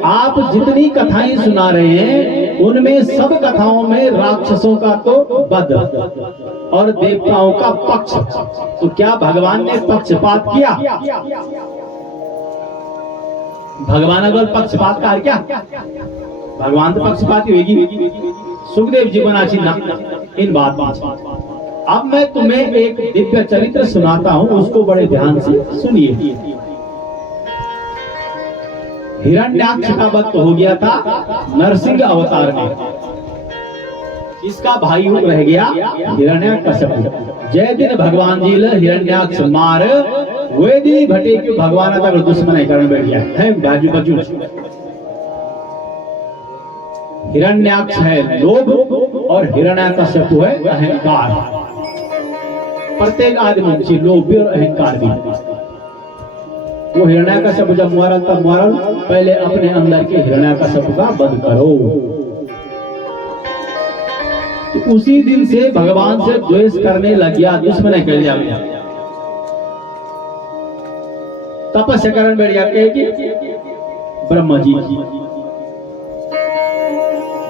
आप जितनी कथाएं सुना रहे हैं उनमें सब कथाओं में राक्षसों का तो वध और देवताओं का पक्ष तो क्या भगवान ने पक्षपात किया? भगवान अगर पक्षपात का क्या, भगवान तो पक्षपाती होगी। सुखदेव जी बना चिन्ह इन बात। अब मैं तुम्हें एक दिव्य चरित्र सुनाता हूं, उसको बड़े ध्यान से सुनिए। हिरण्याक्ष का वक्त हो गया था नरसिंह अवतार में। इसका भाई रह गया हिरण्याकश्यप। जय दिन भगवान जी हिरण्याक्ष मार वे दी भटे के भगवान तक दुश्मन करण बैठ गया है। बाजू बाजू हिरण्याक्ष है लोभ और हिरण्याकश्यप है अहंकार। प्रत्येक आदमी से लोभ भी और अहंकार भी। वो हिरण्याकश्यप जब मरल तब मरल, पहले अपने अंदर के हिरण्याकश्यप का वध करो। तो उसी दिन से भगवान से द्वेष करने लग गया, दुश्मन कर लिया। तपस्या करने बैठ गया ब्रह्म जी।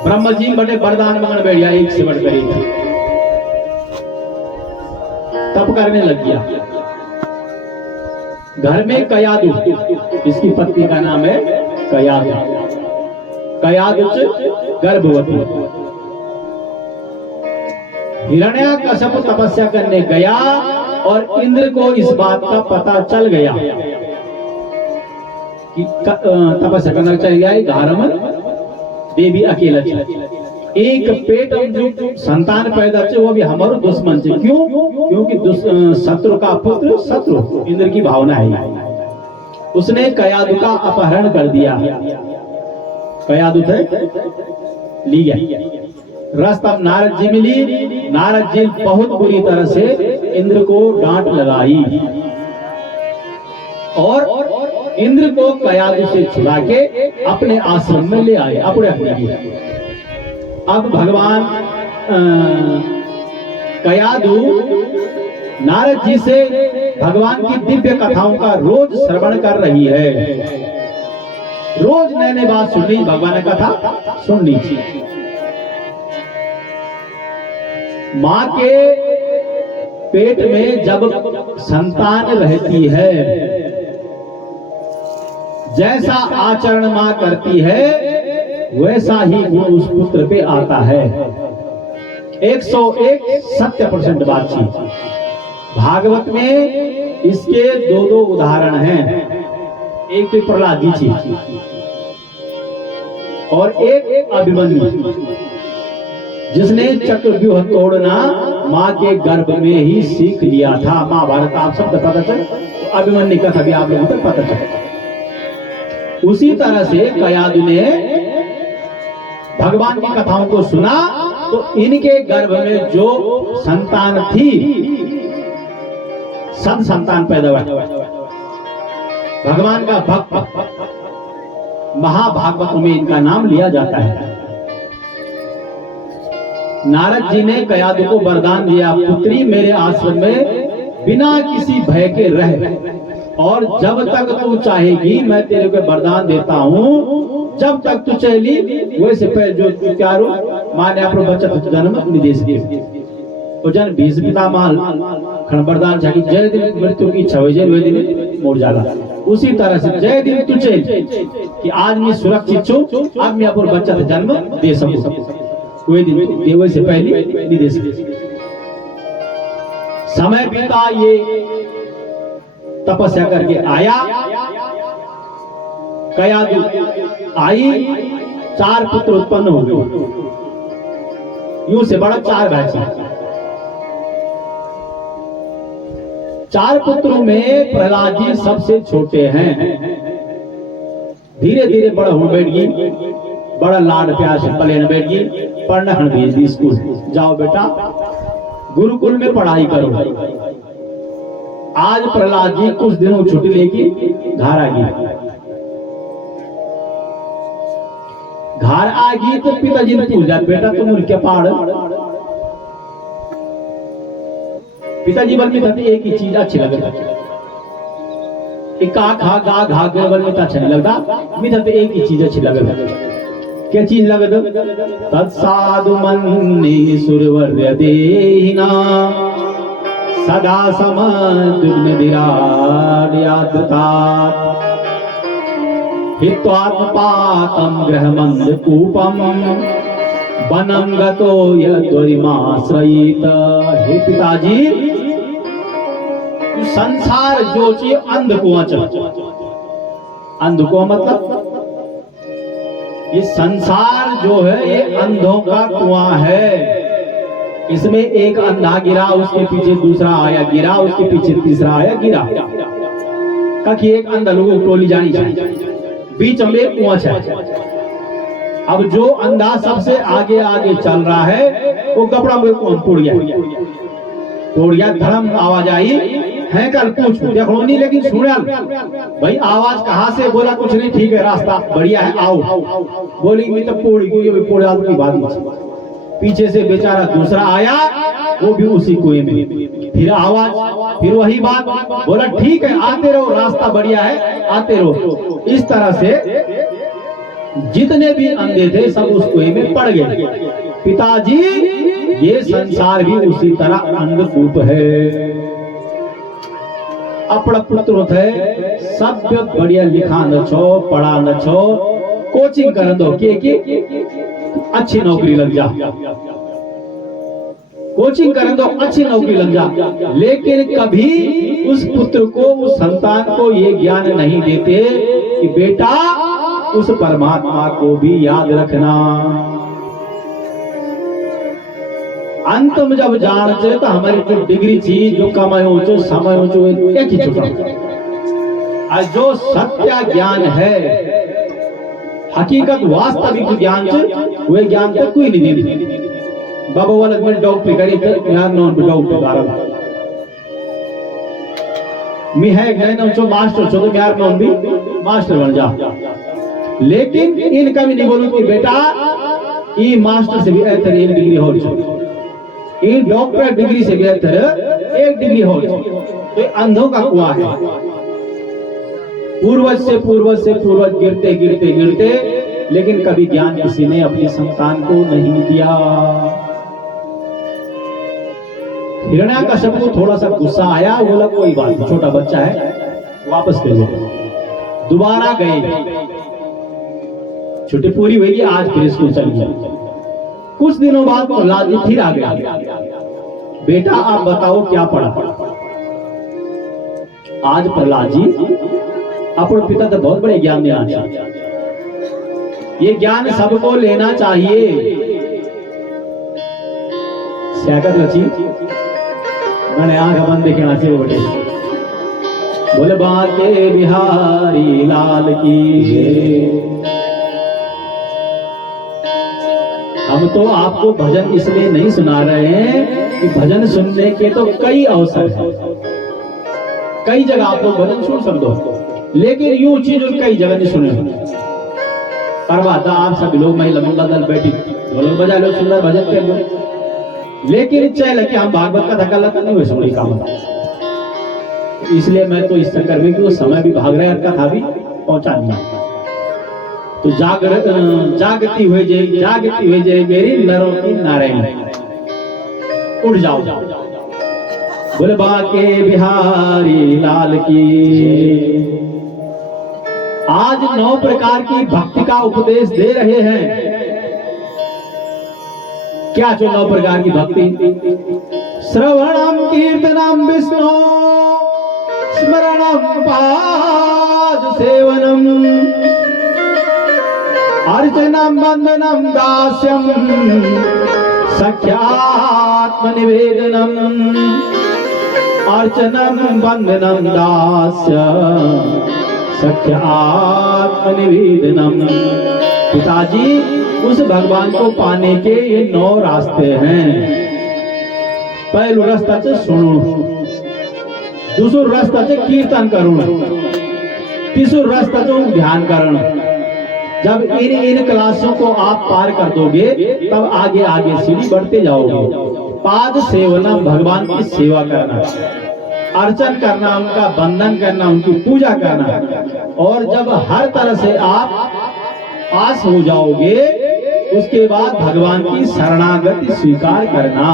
ब्रह्म जी बड़े वरदान मांगने बैठ गया, एक से बढ़कर एक तप करने लग गया। घर में कयादु, इसकी पत्नी का नाम है कयादु। कयादु गर्भवती। हिरण्याकश्यप तपस्या करने गया और इंद्र को इस बात का पता चल गया कि तपस्या करना चल गया। घर में देवी अकेला एक पेट जो संतान पैदा थे वो भी हमारो दुश्मन से। क्यों? क्योंकि शत्रु का पुत्र शत्रु, इंद्र की भावना है। उसने कयादु का अपहरण कर दिया। कयादु थे लिया रास्ता नारद जी मिली। नारद जी बहुत बुरी तरह से इंद्र को डांट लगाई और इंद्र को कयादु से छुड़ा के अपने आश्रम में ले आए, अपने अपने। अब भगवान कयादु नारद जी से भगवान की दिव्य कथाओं का रोज श्रवण कर रही है। रोज नए नए बात सुननी, भगवान की कथा सुननी। माँ के पेट में जब संतान रहती है, जैसा आचरण माँ करती है वैसा ही गुण उस पुत्र पे आता है। 101 सत्य% बात थी। भागवत में इसके दो उदाहरण हैं। एक तो प्रहलाद जी थी और एक अभिमन्यु, जिसने चक्रव्यूह तोड़ना माँ के गर्भ में ही सीख लिया था। महाभारत आप सब पता चल, अभिमन्यु का था भी आप लोगों को पता चल। उसी तरह से कयादु ने भगवान की कथाओं को सुना तो इनके गर्भ में जो संतान थी, सब संतान पैदा हुआ। भगवान का भक्त महाभागवत में इनका नाम लिया जाता है। नारद जी ने कयादु को वरदान दिया, पुत्री मेरे आश्रम में बिना किसी भय के रह, और जब तक तू चाहेगी मैं तेरे को वरदान देता हूँ। जब तक तू चली वैसे पहले जो चारो माँ ने अपने बच्चा जन्म निदेश दिए और जन बीस पिता माल वरदान चाहिए। जय दिन मृत्यु की इच्छा हुई, जय वे दिन मोड़ जाला। उसी तरह से जय दिन तू चल कि आज मैं सुरक्षित छू, आज मैं अपने बच्चा जन्म दे सकूं, वे दिन देवे से पहले निदेश। समय बीता, ये तपस्या करके आया। कयादु आई, 4 पुत्र उत्पन्न हो गए। यूं से बड़ा 4 भाई। 4 पुत्रों में प्रहलाद जी सबसे छोटे हैं। धीरे धीरे बड़ा हो बैठ गई, बड़ा लाड प्यार से पलेन बैठ गई। पढ़ना भेज दी स्कूल, जाओ बेटा गुरुकुल में पढ़ाई करो। आज प्रहलाद जी कुछ दिनों छुट्टी लेके घर आ गई। घर आ गई तो पिताजी ने पूछा, बेटा तुम उनके पहाड़। पिताजी बल में था एक ही चीज अच्छी लगता, का खा गा घा के बल में अच्छा नहीं लगता। मिता तो एक ही चीज अच्छी लगता। क्या चीज लगता? तत्साधु मन्नि सुरवर्य देहिना सदा समदुग्न विराड्याद्रता। हित्वात्मपातं गृहमन्धकूपं वनं गतो यद्वरिमाश्रयेत। हे पिताजी, संसार जो ची अंध कुआं च, अंध कुआं मतलब ये संसार जो है ये अंधों का कुआं है। इसमें एक अंधा गिरा, उसके पीछे दूसरा आया गिरा, उसके पीछे तीसरा आया गिरा। कखी एक अंधा लोगों को टोली जानी चाहिए, बीच में एक कुआं है। अब जो अंधा सबसे आगे आगे चल रहा है वो कपड़ा में पोड़िया धर्म आवाज आई है, कल पूछ देखो नहीं, लेकिन सुना भाई आवाज कहाँ से, बोला कुछ नहीं, ठीक है रास्ता बढ़िया है आओ। बोली मैं तो पोड़ी पोड़ा की बात नहीं। पीछे से बेचारा दूसरा आया, वो भी उसी कुएं में, फिर आवाज, फिर वही बात, बोला ठीक है आते रहो, रास्ता बढ़िया है आते रहो। इस तरह से जितने भी अंधे थे सब उस कुएं में पड़ गए। पिताजी, ये संसार भी उसी तरह अंधकूप है। अपना पुत्र थे सब बढ़िया लिखा न छो, पढ़ा न छो, कोचिंग कर दो के अच्छी नौकरी लग जा, कोचिंग कर दो अच्छी नौकरी लग जा। लेकिन कभी उस पुत्र को, उस संतान को ये ज्ञान नहीं देते कि बेटा उस परमात्मा को भी याद रखना। अंत में जब जान चे तो हमारी जो डिग्री थी, जो कमायो जो समय हो जो एक ही चुका, और जो सत्य ज्ञान है, हकीकत वास्तविक ज्ञान से वे ज्ञान तक कोई नहीं दी। बाबा वाला में डॉक्टर करी तो यार नॉन डॉक्टर गारा मी है गए ना जो मास्टर छो तो यार नॉन भी मास्टर बन जा। लेकिन इनका भी नहीं बोलूं कि बेटा ये मास्टर से भी बेहतर एक डिग्री हो, ये डॉक्टर डिग्री से बेहतर एक डिग्री हो। तो अंधों का कुआं है, पूर्वज से पूर्वज गिरते गिरते गिरते, लेकिन कभी ज्ञान किसी ने अपनी संतान को नहीं दिया। हिरण्याकश्यप को थोड़ा सा गुस्सा आया, बोला कोई बात नहीं, छोटा बच्चा है वापस ले लो। दोबारा गए, छुट्टी पूरी हुई, आज फिर स्कूल चल गया। कुछ दिनों बाद प्रहलाद जी फिर आ गया, बेटा आप बताओ क्या पढ़ा। आज प्रहलाद जी अपने पिता तो बहुत बड़े ज्ञान देना चाहिए, ये ज्ञान सबको लेना चाहिए। स्यागत रची मैंने आंख बंद देखना चाहिए बेटे, बोले बाके बिहारी लाल की। हम तो आपको भजन इसलिए नहीं सुना रहे हैं कि भजन सुनने के तो कई अवसर हैं, कई जगह आप लोग भजन सुन सकते हो, लेकिन यूं चीज कई जगह नहीं सुने। करवाता आप सभी लोग महिला मंगल दल बैठी ढोलक बजा लो, सुंदर भजन कर लो, लेकिन चल के हम भागवत का धक्का लगा नहीं हुए सुनी काम। इसलिए मैं तो इस चक्कर में कि वो समय भी भाग रहा है, कथा भी पहुंचा नहीं। तो जागती हुई जय मेरी नरों की नारायण, उठ जाओ, बोले बाके बिहारी लाल की। आज 9 प्रकार की भक्ति का उपदेश दे रहे हैं। क्या जो 9 प्रकार की भक्ति? श्रवणम कीर्तनम विष्णु स्मरणम पाद सेवनम अर्चनम वंदनम दास्यम सख्यात्म निवेदनम। अर्चनम वंदनम दास्यम सख्यात्म निवेदनम। पिताजी, उस भगवान को पाने के ये 9 रास्ते हैं। पहलो रास्ता से सुनो, दूसरो रास्ता से कीर्तन करो, तीसरो रास्ता से ध्यान करना। जब इन क्लासों को आप पार कर दोगे तब आगे आगे सीढ़ी बढ़ते जाओगे। पाद सेवना, भगवान की सेवा करना, अर्चन करना, उनका वंदन करना, उनकी पूजा करना। और जब हर तरह से आप पास हो जाओगे उसके बाद भगवान की शरणागति स्वीकार करना।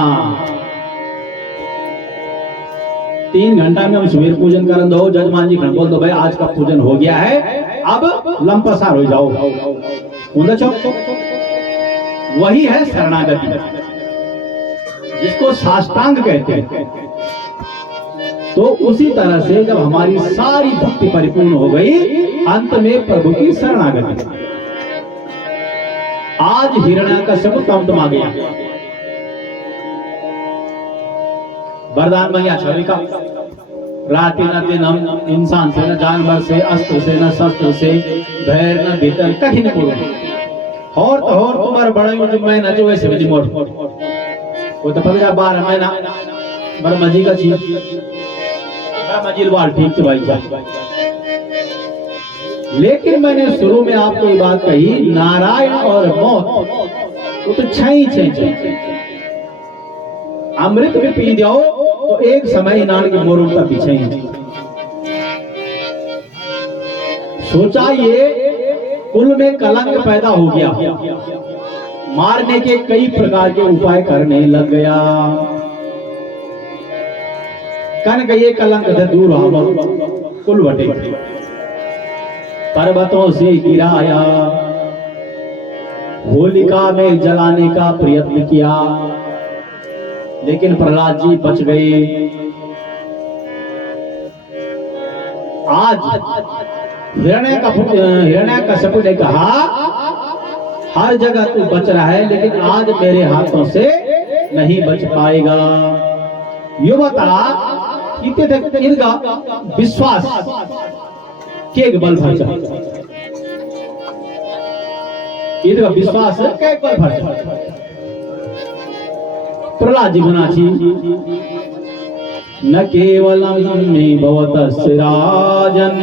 3 घंटा में हम सुबह पूजन कर दो, जजमान जी बोल दो भाई आज का पूजन हो गया है, अब लंपसार हो जाओ। वही है शरणागति, जिसको साष्टांग कहते हैं। तो उसी तरह से जब हमारी सारी भक्ति परिपूर्ण हो गई, अंत में प्रभु की शरणागति। आज हिरण्याकश्यप तमतमा गया, वरदान बन गया छवि का। रात न दिन हम इंसान से, न जानवर से, अस्त्र से, न शस्त्र से, भैर न भीतर कहीं न पूर्ण और तो और तुम्हारे बड़े जो मैं नचो वैसे भी मोर वो तो पकड़ा 12 महीना ब्रह्मा जी का चीज, ब्रह्मा जी वाल ठीक से भाई साहब। लेकिन मैंने शुरू में आपको ये बात कही, नारायण और मौत वो तो छह अमृत भी पी जाओ तो एक समय नान के मोरों का पीछे ही। सोचा ये कुल में कलंक पैदा हो गया, मारने के कई प्रकार के उपाय करने लग गया। कन ये कलंक से दूर हो, कुल बटे पर्वतों से गिराया, होलिका में जलाने का प्रयत्न किया, लेकिन प्रहलाद जी बच गए। आज हिरण्याकश्यप ने कहा हर जगह तू बच रहा है, लेकिन आज मेरे हाथों से नहीं बच पाएगा। यो बता इनका विश्वास के बल भर, इनका विश्वास के बल भर। प्रहलाद जी मुनाची न केवलम भवतस्य राजन्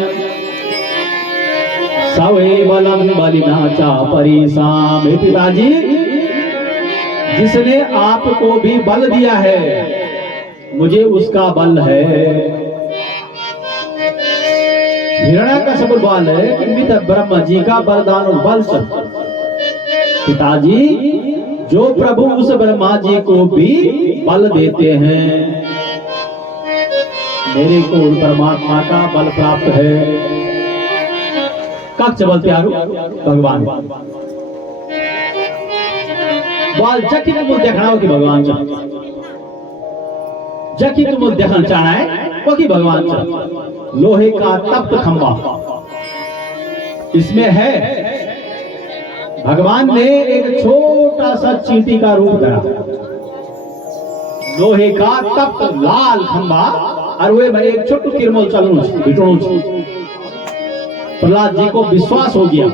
सवेबलम बलिना चा परिसाम। पिताजी, जिसने आपको भी बल दिया है, मुझे उसका बल है। हिरण्याकश्यप बल है कि ब्रह्मा जी का वरदान और बल चल। पिताजी, जो प्रभु उस ब्रह्मा जी को भी बल देते हैं, मेरे को परमात्मा का बल प्राप्त है। कक्ष बल त्यारू भगवान बाल जखी तुम देखना हो कि भगवान चाह, जखी तुम देखना चाहना है वो कि भगवान चाह। लोहे का तप्त खंबा इसमें है, भगवान ने एक छोटा सा चींटी का रूप धरा, लोहे का तप्त लाल खंबा, और वे मैं एक छोटू किरमोल चलू बिटू। प्रहलाद जी को विश्वास हो गया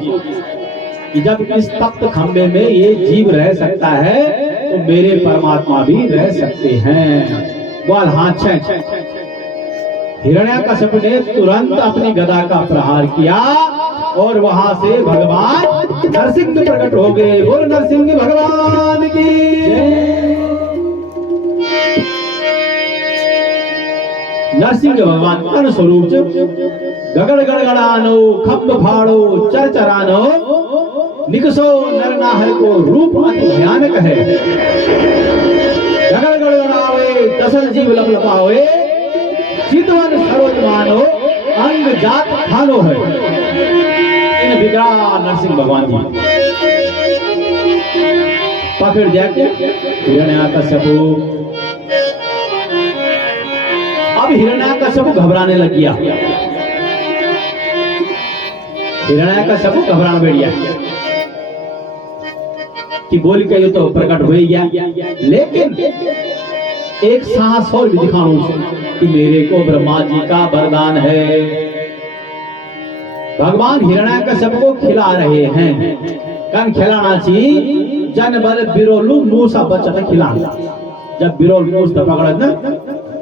कि जब इस तप्त खंबे में ये जीव रह सकता है तो मेरे परमात्मा भी रह सकते हैं। बोल हाथ छे। हिरण्याकश्यप ने तुरंत अपनी गदा का प्रहार किया और वहां से भगवान नरसिंह प्रकट हो गए। बोल नरसिंह भगवान की। नरसिंह भगवान कर्ण स्वरूप गगड़ गड़गड़ानो खम्ब फाड़ो चरचरानो निकसो नरनाहर को रूप अति भयानक है। गगड़ गड़गड़ावे दसल जीव लपलपावे चितवन सरोज मानो अंग जात खानो है। इन विग्रह नरसिंह भगवान जी पकड़ जाके हिरण्याकश्यप। अब हिरण्याकश्यप घबराने लग गया, हिरण्याकश्यप घबराना बैठ गया कि बोल के तो प्रकट हो ही गया, लेकिन एक साहस और भी दिखाऊं कि मेरे को ब्रह्मा जी का वरदान है। भगवान हिरण्याकश्यप को खिला रहे हैं, कन खिलाना चाहिए जन बल बिरोलू मूसा बच्चा था खिलाना। जब बिरोल मूस पकड़ ना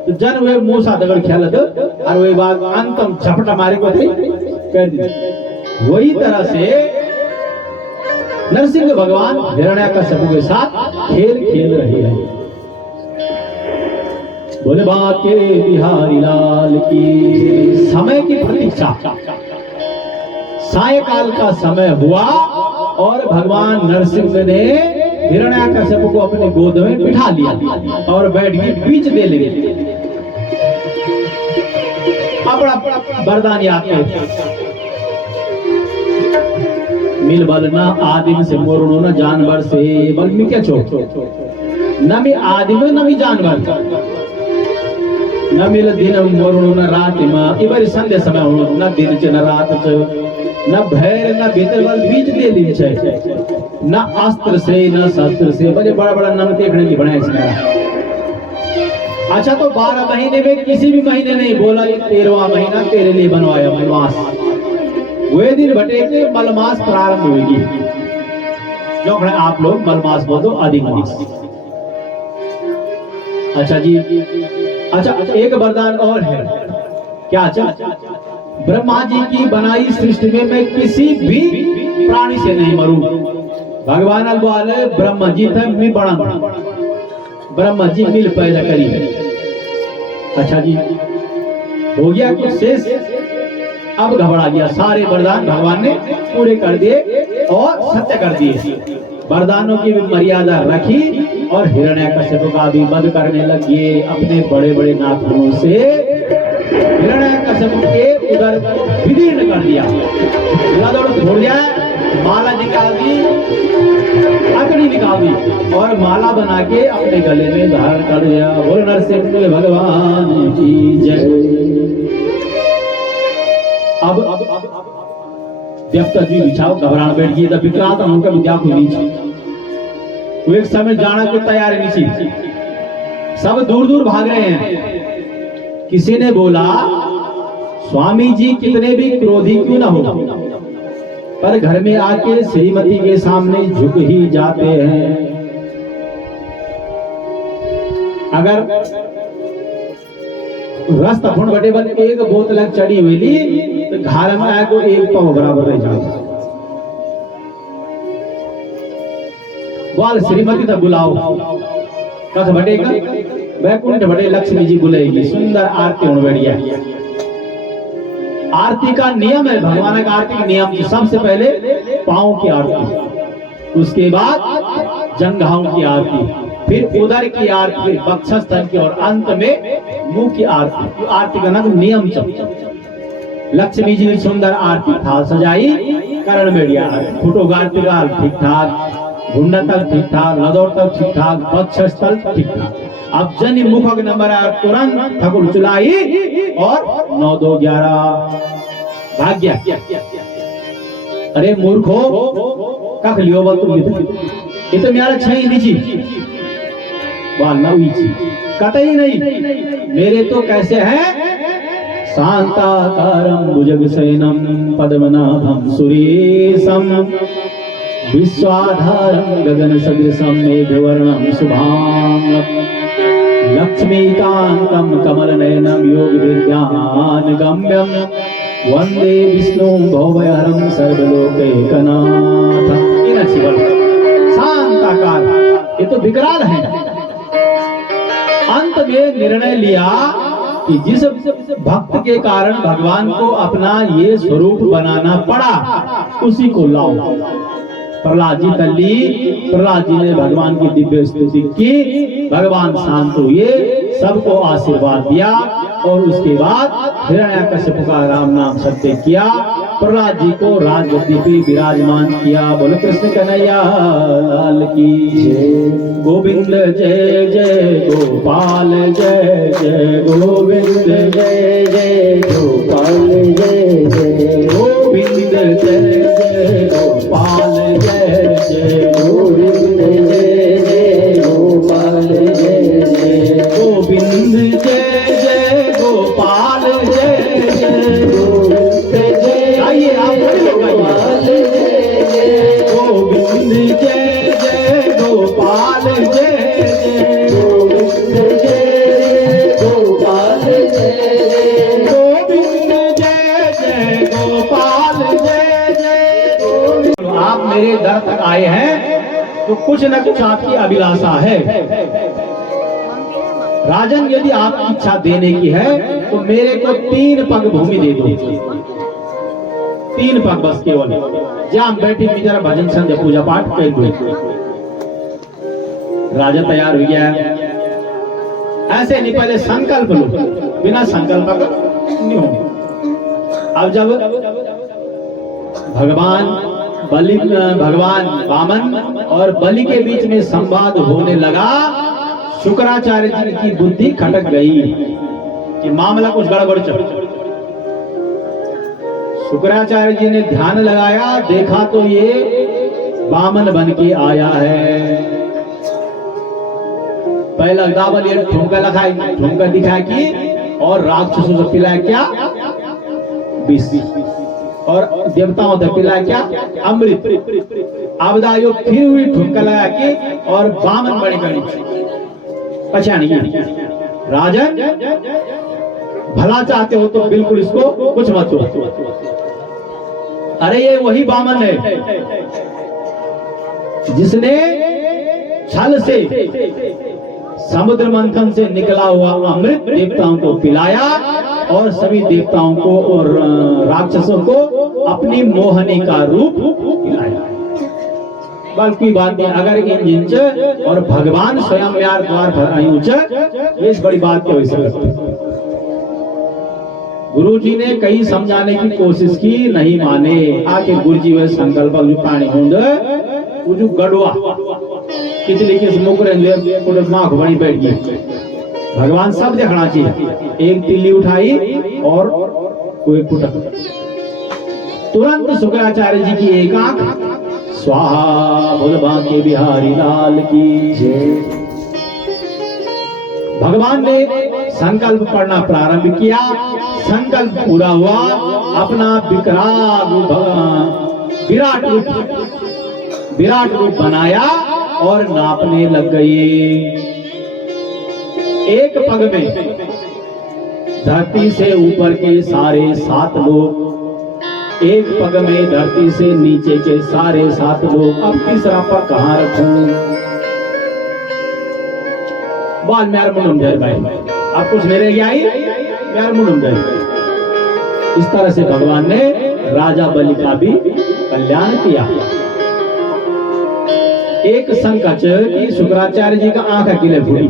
तो जन वे मूसा दगड़ खेल दो और वे बात अंतम झपटा मारे को थे कर दी। वही तरह से नरसिंह भगवान हिरण्याकश्यप के साथ खेल खेल रहे हैं। बोले बाके बिहारी लाल की। समय की प्रतीक्षा, सायकाल का समय हुआ और भगवान नरसिंह ने हिरण्याकश्यप को अपने गोद में बिठा लिया और बैठ के बीच दे लगे। अपना वरदान याद कर मिल बल न आदिम से मोरणो न जानवर से बल में क्या चोक न मी आदिम न मी जानवर न मिल दिन मोरणो न रात में इवर संध्या समय हो न दिन च न रात च न भैर न भीतर बल बीच दे दिन छे न अस्त्र से न शस्त्र से बड़े बड़ा बड़ा नाम देखने की बनाए इसमें। अच्छा तो 12 महीने में किसी भी महीने नहीं बोला ये 13वां महीना तेरे लिए बनवाया मलमास। वे दिन बटे के मलमास प्रारंभ होगी जो आप लोग मलमास बोल दो अधिक मास। अच्छा जी, अच्छा एक वरदान और है क्या? अच्छा ब्रह्मा जी की बनाई सृष्टि में मैं किसी भी प्राणी से नहीं मरूं। भगवान बोले ब्रह्मा जी थे मैं बड़ा ब्रह्मा जी मिल पैदा करी है। अच्छा जी हो गया कुछ शेष, अब घबरा गया। सारे वरदान भगवान ने पूरे कर दिए और सत्य कर दिए। वरदानों की भी मर्यादा रखी और हिरण्यकश्यप का भी वध करने लगे अपने बड़े बड़े नाखूनों से। हिरण्यकश्यप के उधर विदीर्ण कर दिया, छोड़ दिया, माला निकाल दी, अग्नि निकाल दी और माला बना के अपने गले में धारण कर दिया। बोल नरसिंह भगवान की जय। अब देवता जी बिछाओ घबरान बैठ गई तब विक्रांत उनका विद्या को नीचे वो एक समय जाना को तैयार नहीं, सब दूर दूर भाग रहे हैं। किसी ने बोला स्वामी जी कितने भी क्रोधी क्यों ना हो पर घर में आके श्रीमती के सामने झुक ही जाते हैं। अगर रास्ता फोन बटे बल एक बोतल चढ़ी हुई तो घर में आए को एक पाव बराबर रह जाता। बोल श्रीमती तक बुलाओ कथ बटेगा वैकुंठ बटे लक्ष्मी जी बुलाएगी, सुंदर आरती होने बढ़िया। आरती का नियम है, भगवान का आरती का नियम सबसे पहले पांव की आरती, उसके बाद जंघाओं की आरती, फिर उदर की आरती, फिर वक्षस्थल की और अंत में मुंह की आरती। आरती का नाम नियम चल। लक्ष्मी जी ने सुंदर आरती थाल सजाई, करण मेड़िया फोटोग्राफी ठीक ठाक, घुंडा तक ठीक ठाक, लदौर तक ठीक ठाक, वक्षस्थल ठीक ठाक। अब जन मुख के नंबर तुरंत ठकुर चलाई और 9 2 11 भाग गया। अरे मूर्खो कख लियो बोल तुम ये तो मेरा 6 नीची वाल ना हुई कतई नहीं, मेरे तो कैसे है शांताकारं भुजगशयनं पद्मनाभं सुरेशं विश्वाधारं गगनसदृशं मेघवर्णं शुभांगं लक्ष्मीकान्तं कमलनयनं योगविद्यानगम्यं वंदे विष्णुं भवभयहरं सर्वलोकैकनाथं। शांताकार ये तो विकराल है। अंत में निर्णय लिया कि जिस भक्त के कारण भगवान को अपना ये स्वरूप बनाना पड़ा उसी को लाओ। प्रहलाद जी तल्ली, प्रहलाद जी ने भगवान की दिव्य स्तुति की, भगवान शांत हुए, सबको आशीर्वाद दिया और उसके बाद हिरण्यकश्यप का राम नाम सत्य किया, प्रहलाद जी को राजगद्दी पे विराजमान किया। बोलो कृष्ण कन्हैया लाल की जय। गोविंद जय जय गोपाल जय जय गोविंद जय जय गोपाल जय जय गोविंद जय जय गोपाल जय जय गोविंद जय जय गोपाल जय जय गोविंद जय जय गोपाल जय जय गोविंद जय। आइए आप गोपाल जय जय गोविंद जय जय गोपाल जय जय गोविंद जय गोपाल जय जय गोविंद जय जय गोपाल जय जय। आप मेरे दर तक आए हैं तो कुछ न कुछ आपकी अभिलाषा है। राजन यदि आपकी इच्छा देने की है तो मेरे को 3 पग भूमि दे दो, 3 पग बस केवल, जहां बैठी जरा भजन संध्या पूजा पाठ कर दो। राजा तैयार हो गया। ऐसे नहीं, पहले संकल्प लो, बिना संकल्प का नहीं हो। अब जब भगवान बलि भगवान वामन और बलि के बीच में संवाद होने लगा। शुक्राचार्य जी की बुद्धि खटक गई कि मामला कुछ गड़बड़ चल। शुक्राचार्य जी ने ध्यान लगाया, देखा तो ये वामन बन के आया है। पहला दावल ये ठुमका लगाई, ठुमका दिखाया कि और राक्षसों से पिलाया क्या? विष। और देवताओं से पिलाया क्या? अमृत। अब दाइयो फिर हुई ठुमका लगा के और वामन बने गए। पहचान गया राजन, भला चाहते हो तो बिल्कुल इसको कुछ मत करो। अरे ये वही वामन है जिसने छल से समुद्र मंथन से निकला हुआ अमृत देवताओं को पिलाया और सभी देवताओं को और राक्षसों को अपनी मोहनी का रूप दिलाया। बल्कि बात नहीं, अगर इन और भगवान स्वयं यार द्वार इस बड़ी बात की आवश्यकता। गुरु जी ने कई समझाने की कोशिश की, नहीं माने। आके गुरु जी वे संकल्प पानी होंगे जो गड़वा कितने के मुकुर माख बनी बैठ गई। भगवान सब देखना चाहिए। एक तिल्ली उठाई और कोई पुटक, तुरंत शुक्राचार्य जी की एक आंख स्वाहा। बोल बांके बिहारी लाल की जय। भगवान ने संकल्प पढ़ना प्रारंभ किया, संकल्प पूरा हुआ, अपना विराट रूप बनाया और नापने लग गए। एक पग में धरती से ऊपर के सारे 7 लोग, एक पग में धरती से नीचे के सारे 7 लोग। अब तीसरा पग कहाँ रखूं? बाल म्यार मुंडम जय भाई, अब कुछ मेरे गया ही म्यार मुंडम जय। इस तरह से भगवान ने राजा बलि का भी कल्याण किया। एक संकट की शुक्राचार्य जी का आंख अकेले फूटी,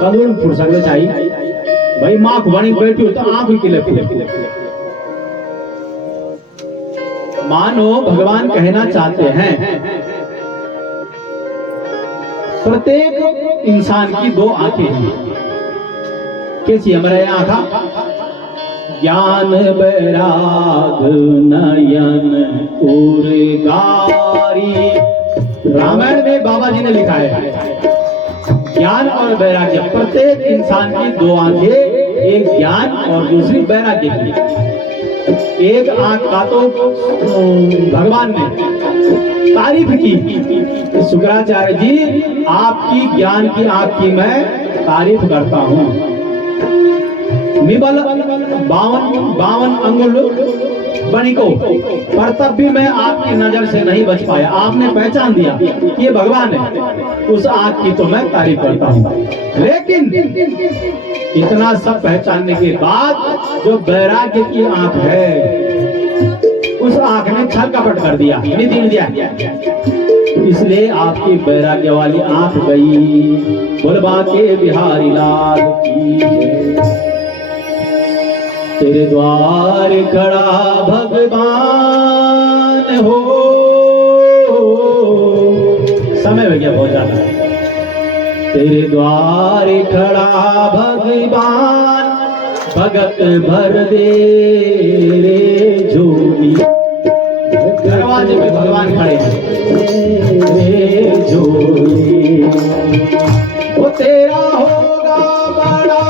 कदूर फूट सकते चाहिए भाई, माँ बनी बैठी हो तो आंख अकेले फूटी। मानो भगवान कहना चाहते हैं प्रत्येक इंसान की 2 आंखें हैं। कैसी हमारे आंखा? ज्ञान बैराग नयन उर्गारी। रामायण में बाबा जी ने लिखा है ज्ञान और वैराग्य। प्रत्येक इंसान की 2 आंखें, एक ज्ञान और दूसरी वैराग्य की। एक आंख का तो भगवान ने तारीफ की, शुक्राचार्य जी आपकी ज्ञान की आंख की मैं तारीफ करता हूँ। निबल 52 अंगुल बनी को, पर तब भी मैं आपकी नजर से नहीं बच पाया। आपने पहचान दिया कि ये भगवान है, उस आंख की तो मैं तारीफ करता हूँ। लेकिन इतना सब पहचानने के बाद जो वैराग्य की आंख है, उस आंख ने छल कपट कर दिया, निधि दिया। इसलिए आपकी वैराग्य वाली आंख गई। बोलबा के बिहारी लाल की जय। तेरे द्वार खड़ा भगवान हो, समय हो गया बहुत ज्यादा। तेरे द्वार खड़ा भगवान, भगत भर दे रे झोली। दरवाजे में भगवान खड़े रे झोली। वो तेरा होगा बड़ा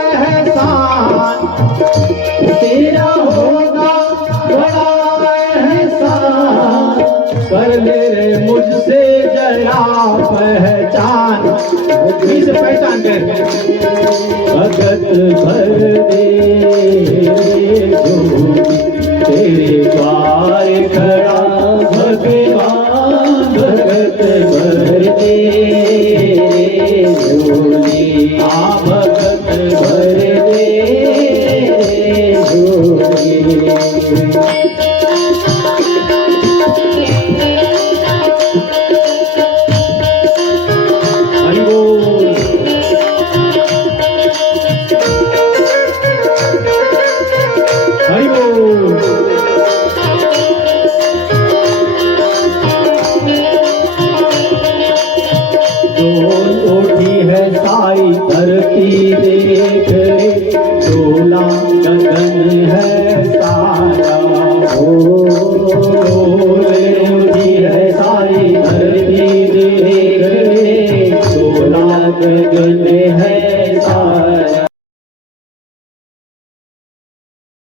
एहसान, तेरा होगा बड़ा एहसान, कर ले रे मुझसे जरा पहचान। इसे पहचान कर भगत भर दे जो तेरे द्वार खड़ा भगवान, भगत भर दे झोली। भगत भर दे झोली। साई धरती देख रे, डोला गगन है सारा, ओ डोले उठी है साई धरती देख रे, डोला गगन